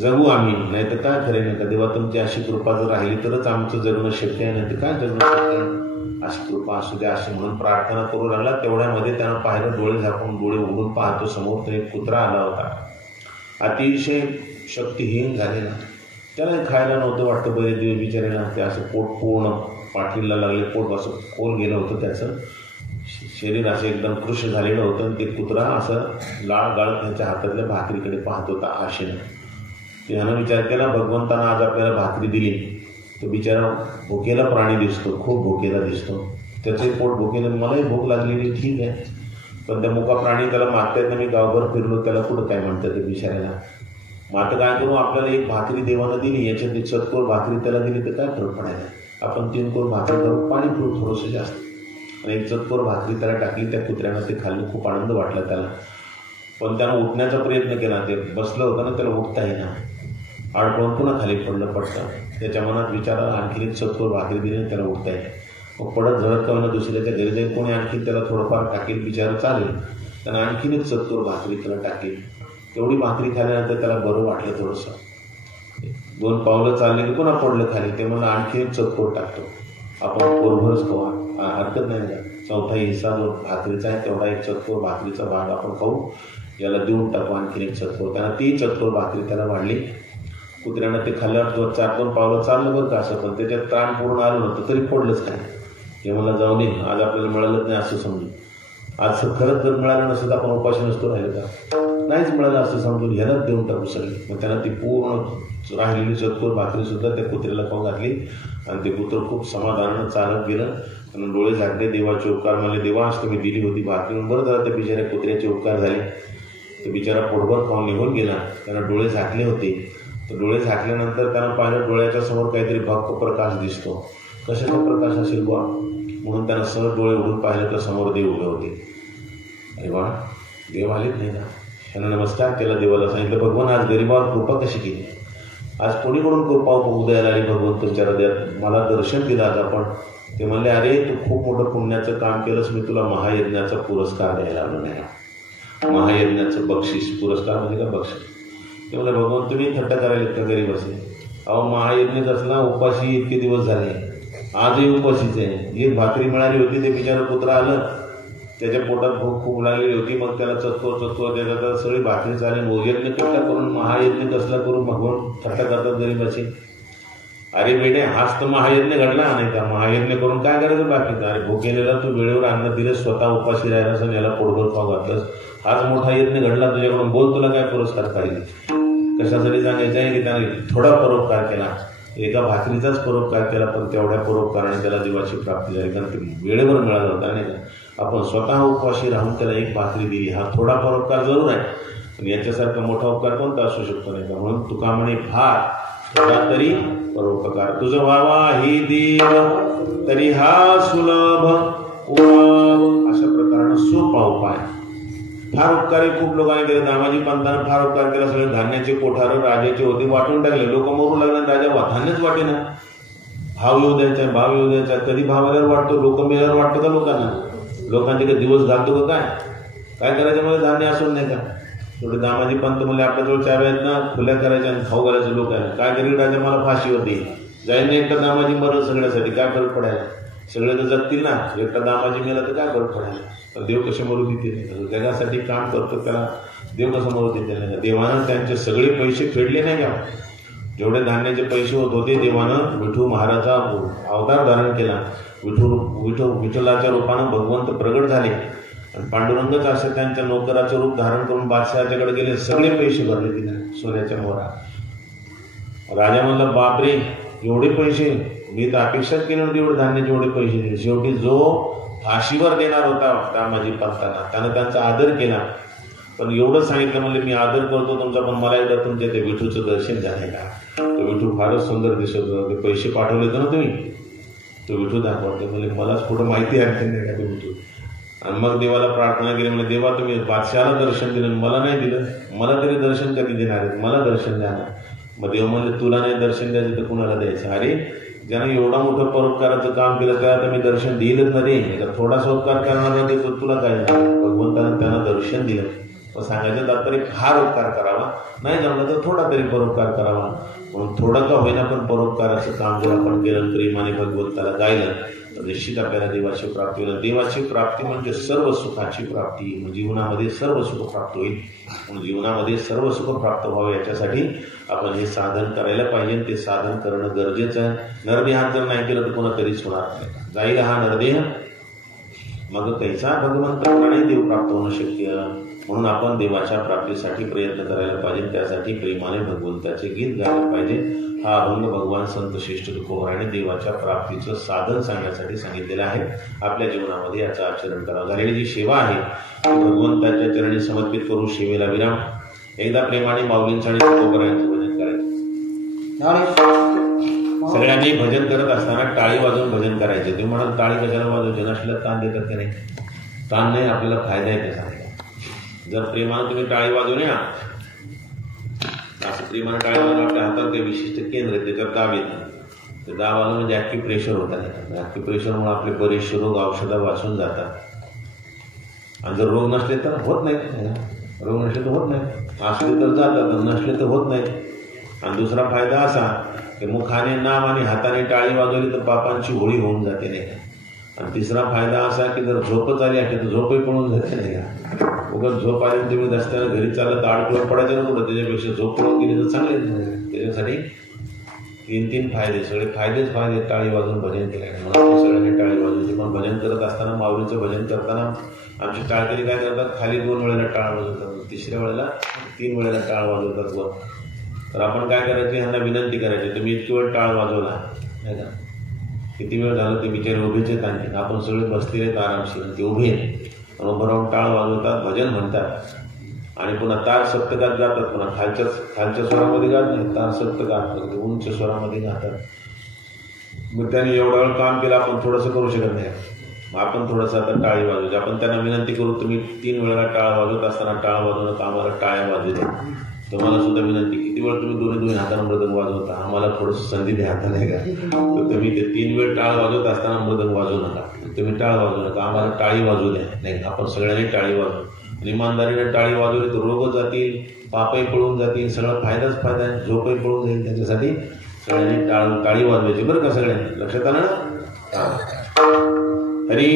जगू आम्ही, नाही तर काय खरे नका. देवा तुमची अशी कृपा जर राहिली तरच आमचं जगणं शक्य आहे, नाही तर काय जगणं शक्य आहे, अशी कृपा असू द्या अशी म्हणून प्रार्थना करू लागला. तेवढ्यामध्ये त्यानं पाहिलं, डोळे झाकून डोळे उघडून पाहतो, समोर तर एक कुत्रा आला होता, अतिशय शक्तिहीन झालेला. त्याला खायला नव्हतं वाटतं बरेच दिवस बिचारायला. ते असं पोट पूर्ण पाठीला लागले, पोट असं खोल गेलं होतं, त्याचं शरीर असं एकदम कृश झालेलं होतं. आणि ते कुत्रा असं लाळ गाळ त्याच्या हातातल्या भाकरीकडे पाहत होता आशेनं. त्यानं विचार केला, भगवंतानं आज आपल्याला भाकरी दिली, तो बिचारा भुकेला प्राणी दिसतो, खूप भुकेला दिसतो, त्याचे पोट भुकेलं, मलाही भूक लागलेली ठीक आहे, पण त्या मुका प्राणी त्याला मागतायत ना. मी गावभर फिरलो, त्याला कुठं काय म्हणतात ते बिचारायला. मग आता काय करू, आपल्याला एक भाकरी देवानं दिली, याच्यात एक चतकोर भाकरी त्याला दिली तर काय फरक पडायला. आपण 3 कोर भाकरी करू, पाणी पिऊ थोडंसं जास्त, आणि एक चतकोर भाकरी त्याला टाकली. त्या कुत्र्यानं ते खाल्लं, खूप आनंद वाटला त्याला. पण त्यानं उठण्याचा प्रयत्न केला, ते बसलं होतं ना, त्याला उठता येईना, अडकून पुन्हा खाली पडलं पडतं. त्याच्या मनात विचार आला, आणखी एक चतकोर भाकरी दिली आणि त्याला उठता येईल. मग पडत झडत का होईना दुसऱ्याच्या घरी जाईल, कोणी आणखी त्याला थोडंफार टाकेल, बिचारा चालेल, त्यानं आणखीन एक चतकोर भाकरी त्याला टाकेल. तेवढी भाकरी खाल्ल्यानंतर त्याला बरं वाटलं थोडंसं. 2 पावलं चालले की पुन्हा पडलं खाली. ते म्हणलं आणखी एक चतकोर टाकतो, आपण पोरभरच खाऊ, हरकत नाही का. 4था हिस्सा जो भाकरीचा आहे तेवढा एक चतकोर भाकरीचा भाग आपण खाऊ, याला देऊन टाकू आणखीन एक चतकोर. त्यानं ती चतकोर भाकरी त्याला वाढली. कुत्र्यानं ते खाल्ल्यावर 4-2 पावलं चाललं बरं का असं, पण त्याच्यात त्राण पूर्ण आलं नव्हतं, तरी पडलंच खाली. हे मला जाऊ दे, आज आपल्याला मिळालंच नाही असं समजून. आज खरंच जर मिळालं नसतं तर आपण उपाशी नसतो राहिलो का, नाहीच मिळालं असं समजून ह्यालाच देऊन टाकू सगळे. मग त्यानं ती पूर्ण राहिलेली चतकोर भाकरी सुद्धा त्या कुत्र्याला खाऊ घातली. आणि ते कुत्रं खूप समाधानानं चालत गेलं. त्यानं डोळे झाकले, देवाचे उपकार म्हणले, देवा आज तुम्ही दिली होती भाकरी, बरं झालं त्या बिचाऱ्या कुत्र्याचे उपकार झाले. ते बिचारा पोटभर खाऊन निघून गेला. त्यानं डोळे झाकले होते, तर डोळे झाकल्यानंतर त्यानं पाहिलं डोळ्याच्या समोर काहीतरी भक्क प्रकाश दिसतो. कशाचा प्रकाश असेल बुवा म्हणून त्यानं सहज डोळे उघडून पाहिलं तर समोर देव उभे होते. अरे वा, देव आलेच नाही ना. त्यानं नमस्कार केला, देवाला सांगितलं, भगवान आज गरिबावर कृपा कशी केली, आज कोणीकडून कृपा उदयाला आली भगवंत तुमच्या हृदयात, मला दर्शन दिलं आज आपण. ते म्हणले, अरे तू खूप मोठं पुण्याचं काम केलंस, मी तुला महायज्ञाचा पुरस्कार द्यायला आलो नाही. महायज्ञाचं बक्षीस, पुरस्कार म्हणजे का बक्षीस. ते म्हणलं, भगवान तुम्ही थट्टा करायला का गरीब असे, अहो महायज्ञ कसला, उपाशी इतके दिवस झाले, आजही उपाशीच आहे. एक भाकरी मिळाली होती, ते बिचारं कुत्रं आलं, त्याच्या पोटात भूक खूप लागलेली होती, मग त्याला चतकोर त्याचा सगळी भाकरी चालेल. यज्ञ कट्टा करून महायज्ञ कसला करून भगवान थट्टा करतात गरीबाची. अरे बेटे, हाच तर महायज्ञ घडला नाही का, महायज्ञ करून काय करायचं बाकीचं. अरे भुकेलेला तू वेळेवर अन्न दिलं, स्वतः उपाशी राहिला असं, याला पोटभर खाऊ घातलंस, हाच मोठा यज्ञ घडला तुझ्याकडून, बोल तुला काय पुरस्कार पाहिजे. कशासाठी सांगायचं आहे की त्याने थोडा परोपकार केला, एका भाकरीचाच परोपकार केला, पण तेवढ्या परोपकाराने त्याला देवाची प्राप्ती झाली, कारण ते वेळेवर मिळालं होता नाही का. आपण स्वतः उपवाशी राहून त्याला एक भाकरी दिली, हा थोडा परोपकार जरूर आहे, पण याच्यासारखा मोठा उपकार कोणता असू शकतो नाही का. म्हणून तुका म्हणे, फार थोडा तरी परोपकार, तुझं व्हावा ही देव तरी हा सुलभ अशा प्रकारानं सोपा उपाय. फार उपकार खूप लोकांनी केले. दामाजी पंतानं फार उपकार केला, सगळे धान्याचे कोठार राजाचे होते वाटून टाकले, लोक मरू लागले, राजा धान्यच वाटे ना. भाव येऊ द्यायचा, कधी भाव आल्यावर वाटतो, लोक मेल्यावर वाटतं का लोकांना, लोकांचे काही दिवस घालतो का काय करायचं, मला धान्य असून नाही का. थोडे दामाजी पंत म्हणले आपल्याजवळ चाव्या आहेत ना, खुल्या करायच्या आणि खाऊ घालायचं लोक आहे, काय करील राजा मला फाशी होती, जाईन एकटा दामाजी मरत सगळ्यासाठी, काय फरक पडायला, सगळे तर जगतील ना, एकटा दामाजी मेला तर काय फरक पडायला, तर देव कसे मरू देते, जगासाठी काम करतो त्याला देव कसं मरू देते नाही. देवानं त्यांचे सगळे पैसे फेडले नाही का, जेवढे धान्याचे पैसे होते देवानं विठू महाराजा अवतार धारण केला, विठ्ठलाच्या रूपानं भगवंत प्रगट झाले आणि पांडुरंगच असे त्यांच्या नोकराचं रूप धारण करून बादशहाच्याकडे गेले, सगळे पैसे भरले तिने सोन्याच्या मोहरा. राजा म्हणला बापरे एवढे पैसे, मी तर अपेक्षाच केली नव्हती एवढे धान्याचे एवढे पैसे दिले. शेवटी जो फाशीवर देणार होता दामाजी पंतांना त्यानं त्यांचा आदर केला, पण एवढंच सांगितलं म्हणजे मी आदर करतो तुमचा, पण मला एकदा तुमच्या ते विठूचं दर्शन झाले का. तो विठू फारच सुंदर दिसत होता, ते पैसे पाठवले होते ना तुम्ही, तो विठू दाखवते म्हणजे मलाच पुढं माहिती आहे नाही का ते विठू. आणि मग देवाला प्रार्थना केली, म्हणजे देवा तुम्ही बादशहाला दर्शन दिलं मला नाही दिलं, मला तरी दर्शन कधी देणार आहे, मला दर्शन द्या ना. मग देव म्हणजे तुला नाही दर्शन द्यायचं तर कुणाला द्यायचं, अरे ज्यानं एवढा मोठं परोपकाराचं काम केलं त्याला तर मी दर्शन देईलच ना रे, थोडासा उपकार करणार ते तुला काय, भगवंतानं त्यांना दर्शन दिलं. मग सांगायचं तात्पर्य फार उपकार करावा, नाही जमलं तर थोडा तरी परोपकार करावा, म्हणून थोडं का होईना पण परोपकाराचं काम जर आपण केलं प्रेमाने भगवंताला गायलं तर निश्चित आपल्याला देवाची प्राप्ती होईल. देवाची प्राप्ती म्हणजे सर्व सुखाची प्राप्ती, जीवनामध्ये सर्व सुख प्राप्त होईल. म्हणून जीवनामध्ये सर्व सुख प्राप्त व्हावं याच्यासाठी आपण हे साधन करायला पाहिजे, ते साधन करणं गरजेचं आहे. नरदेहात जर नाही केलं तर पुन्हा कधीच होणार नाही, जाईल हा नरदेह मग कैसा भगवंत कोणाने देव प्राप्त होणं शक्य. म्हणून आपण देवाच्या प्राप्तीसाठी प्रयत्न करायला पाहिजे, त्यासाठी प्रेमाने भगवंताचे गीत गायला पाहिजे. हा अभंग भगवान संत श्रेष्ठ तुकोबाराने देवाच्या प्राप्तीचं साधन सांगण्यासाठी सांगितलेलं आहे. आपल्या जीवनामध्ये याचं आचरण करावं. झालेली जी सेवा आहे भगवंताच्या चरणी समर्पित करू, सेवेला विराम. एकदा प्रेमाने माऊलींचं आणि तुकोबारायांचं भजन करायचं. सगळ्यांनी भजन करत असताना टाळी वाजवून भजन करायचे. तुम्ही म्हणाल टाळी कशाला वाजवायची, नसल्याला ताण देतात की नाही, ताण नाही, आपल्याला फायदा आहे त्याचा. जर प्रेमानं तुम्ही टाळी वाजवली ना, असं प्रेमानं टाळी वाजवून आपल्या हातात काही विशिष्ट केंद्र आहे त्याच्यात दाब येतं, ते दाब आलं म्हणजे ॲक्युप्रेशर होतात. ॲक्युप्रेशरमुळे आपले बरेचसे रोग औषधं वाचून जातात. आणि जर रोग नसले तर होत नाही, रोग नसले तर होत नाही, असले तर जातात, नसले तर होत नाही. आणि दुसरा फायदा असा की मुखाने नाम आणि हाताने टाळी वाजवली तर पापांची होळी होऊन जाते नाही. आणि तिसरा फायदा असा की जर झोपच आली असेल तर झोपही पळून जाते नाही का. उगाच झोप आली तुम्ही रस्त्याला घरी चालत आडकुळत पडायचं ना कुठं, त्याच्यापेक्षा झोप पळून गेली तर चांगले. त्याच्यासाठी 3 फायदे, सगळे फायदेच फायदे टाळी वाजून भजन केल्याने. म्हणून सगळ्यांनी टाळी वाजवायची. पण भजन करत असताना माऊलीचं भजन करताना आमची टाळकरी काय करतात, खाली 2 वेळेला टाळ वाजवतात, तिसऱ्या वेळेला 3 वेळेला टाळ वाजवतात वर. तर आपण काय करायचे, ह्यांना विनंती करायची तुम्ही इतकी वेळ टाळ वाजवला नाही का, किती वेळ झालं ते बिचारे उभेच आहेत, आणखी आपण सगळे बसलेले आहेत आरामशीर, ते उभे आहेत उभं राहून टाळ वाजवतात, भजन म्हणतात. आणि पुन्हा तार सप्तकात जातात, पुन्हा खालच्या स्वरामध्ये गात नाही, तार सप्तकात उंच स्वरामध्ये गातात. मग त्याने एवढा वेळ काम केलं, आपण थोडंसं करू शकत नाही. मग आपण थोडंसं आता टाळी वाजवायची. आपण त्यांना विनंती करू तुम्ही 3 वेळेला टाळ वाजवत असताना टाळ वाजवणं आम्हाला टाळ्या वाजवल्या. तुम्हाला सुद्धा विनंती, किती वेळ तुम्ही दोन्ही हाताने मृदंग वाजवता, आम्हाला थोडंसं संधी द्या हाता नाही का. तर तुम्ही ते 3 वेळ टाळ वाजवत असताना मृदंग वाजवू नका, तुम्ही टाळ वाजवू नका, आम्हाला टाळी वाजवू द्या नाही. आपण सगळ्यांनी टाळी वाजवू. आणि इमानदारीने टाळी वाजवली तर रोग जातील, पापही पळून जातील, सगळा फायदाच फायदा आहे, झोपही पळून जाईल. त्याच्यासाठी सगळ्यांनी टाळी वाजवायची बरं का, सगळ्यांनी लक्षात आलं ना. हरी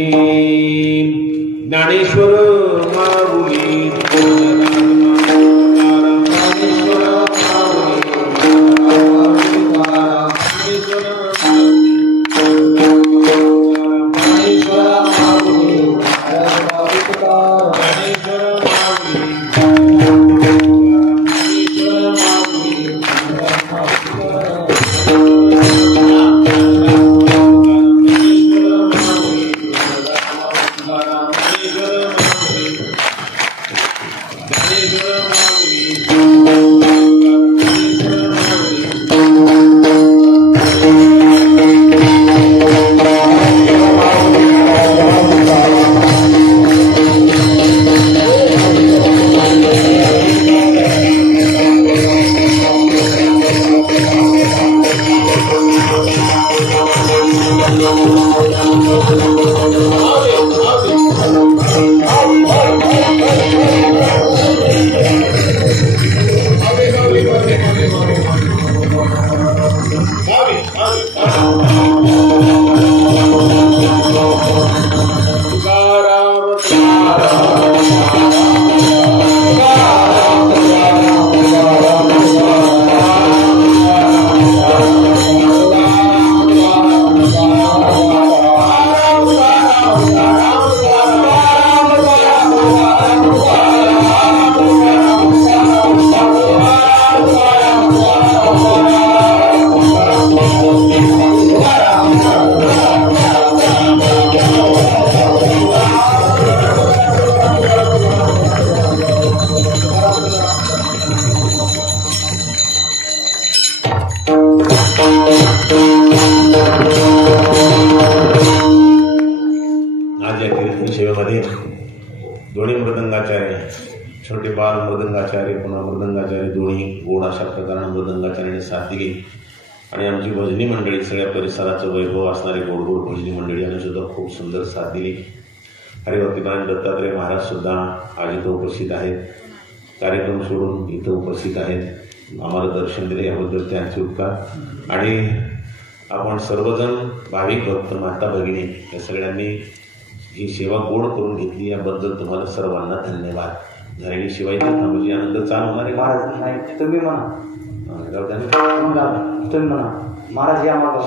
ज्ञानेश्वर माऊली तालाचार्य पुन्हा मृदंगाचार्य दोन्ही गोड अशा प्रकाराने मृदंगाचार्याने साथ दिली आणि आमची भजनी मंडळी सगळ्या परिसराचं वैभव असणारी गोड गोड भजनी मंडळी यांनी सुद्धा खूप सुंदर साथ दिली. हरिभक्तीपरायण दत्तात्रय महाराज सुद्धा आज इथं उपस्थित आहेत, कार्यक्रम सोडून इथं उपस्थित आहेत. आम्हाला दर्शन दिले याबद्दल त्यांचे उपकार. आणि आपण सर्वजण भाविक भक्त माता भगिनी या सगळ्यांनी ही सेवा गोड करून घेतली याबद्दल तुम्हाला सर्वांना धन्यवाद. झालेली शिवाय थांबायची यानंतर चालू होणार आहे. महाराज नाही तुम्ही म्हणा, तुम्ही म्हणा महाराज या मार्ग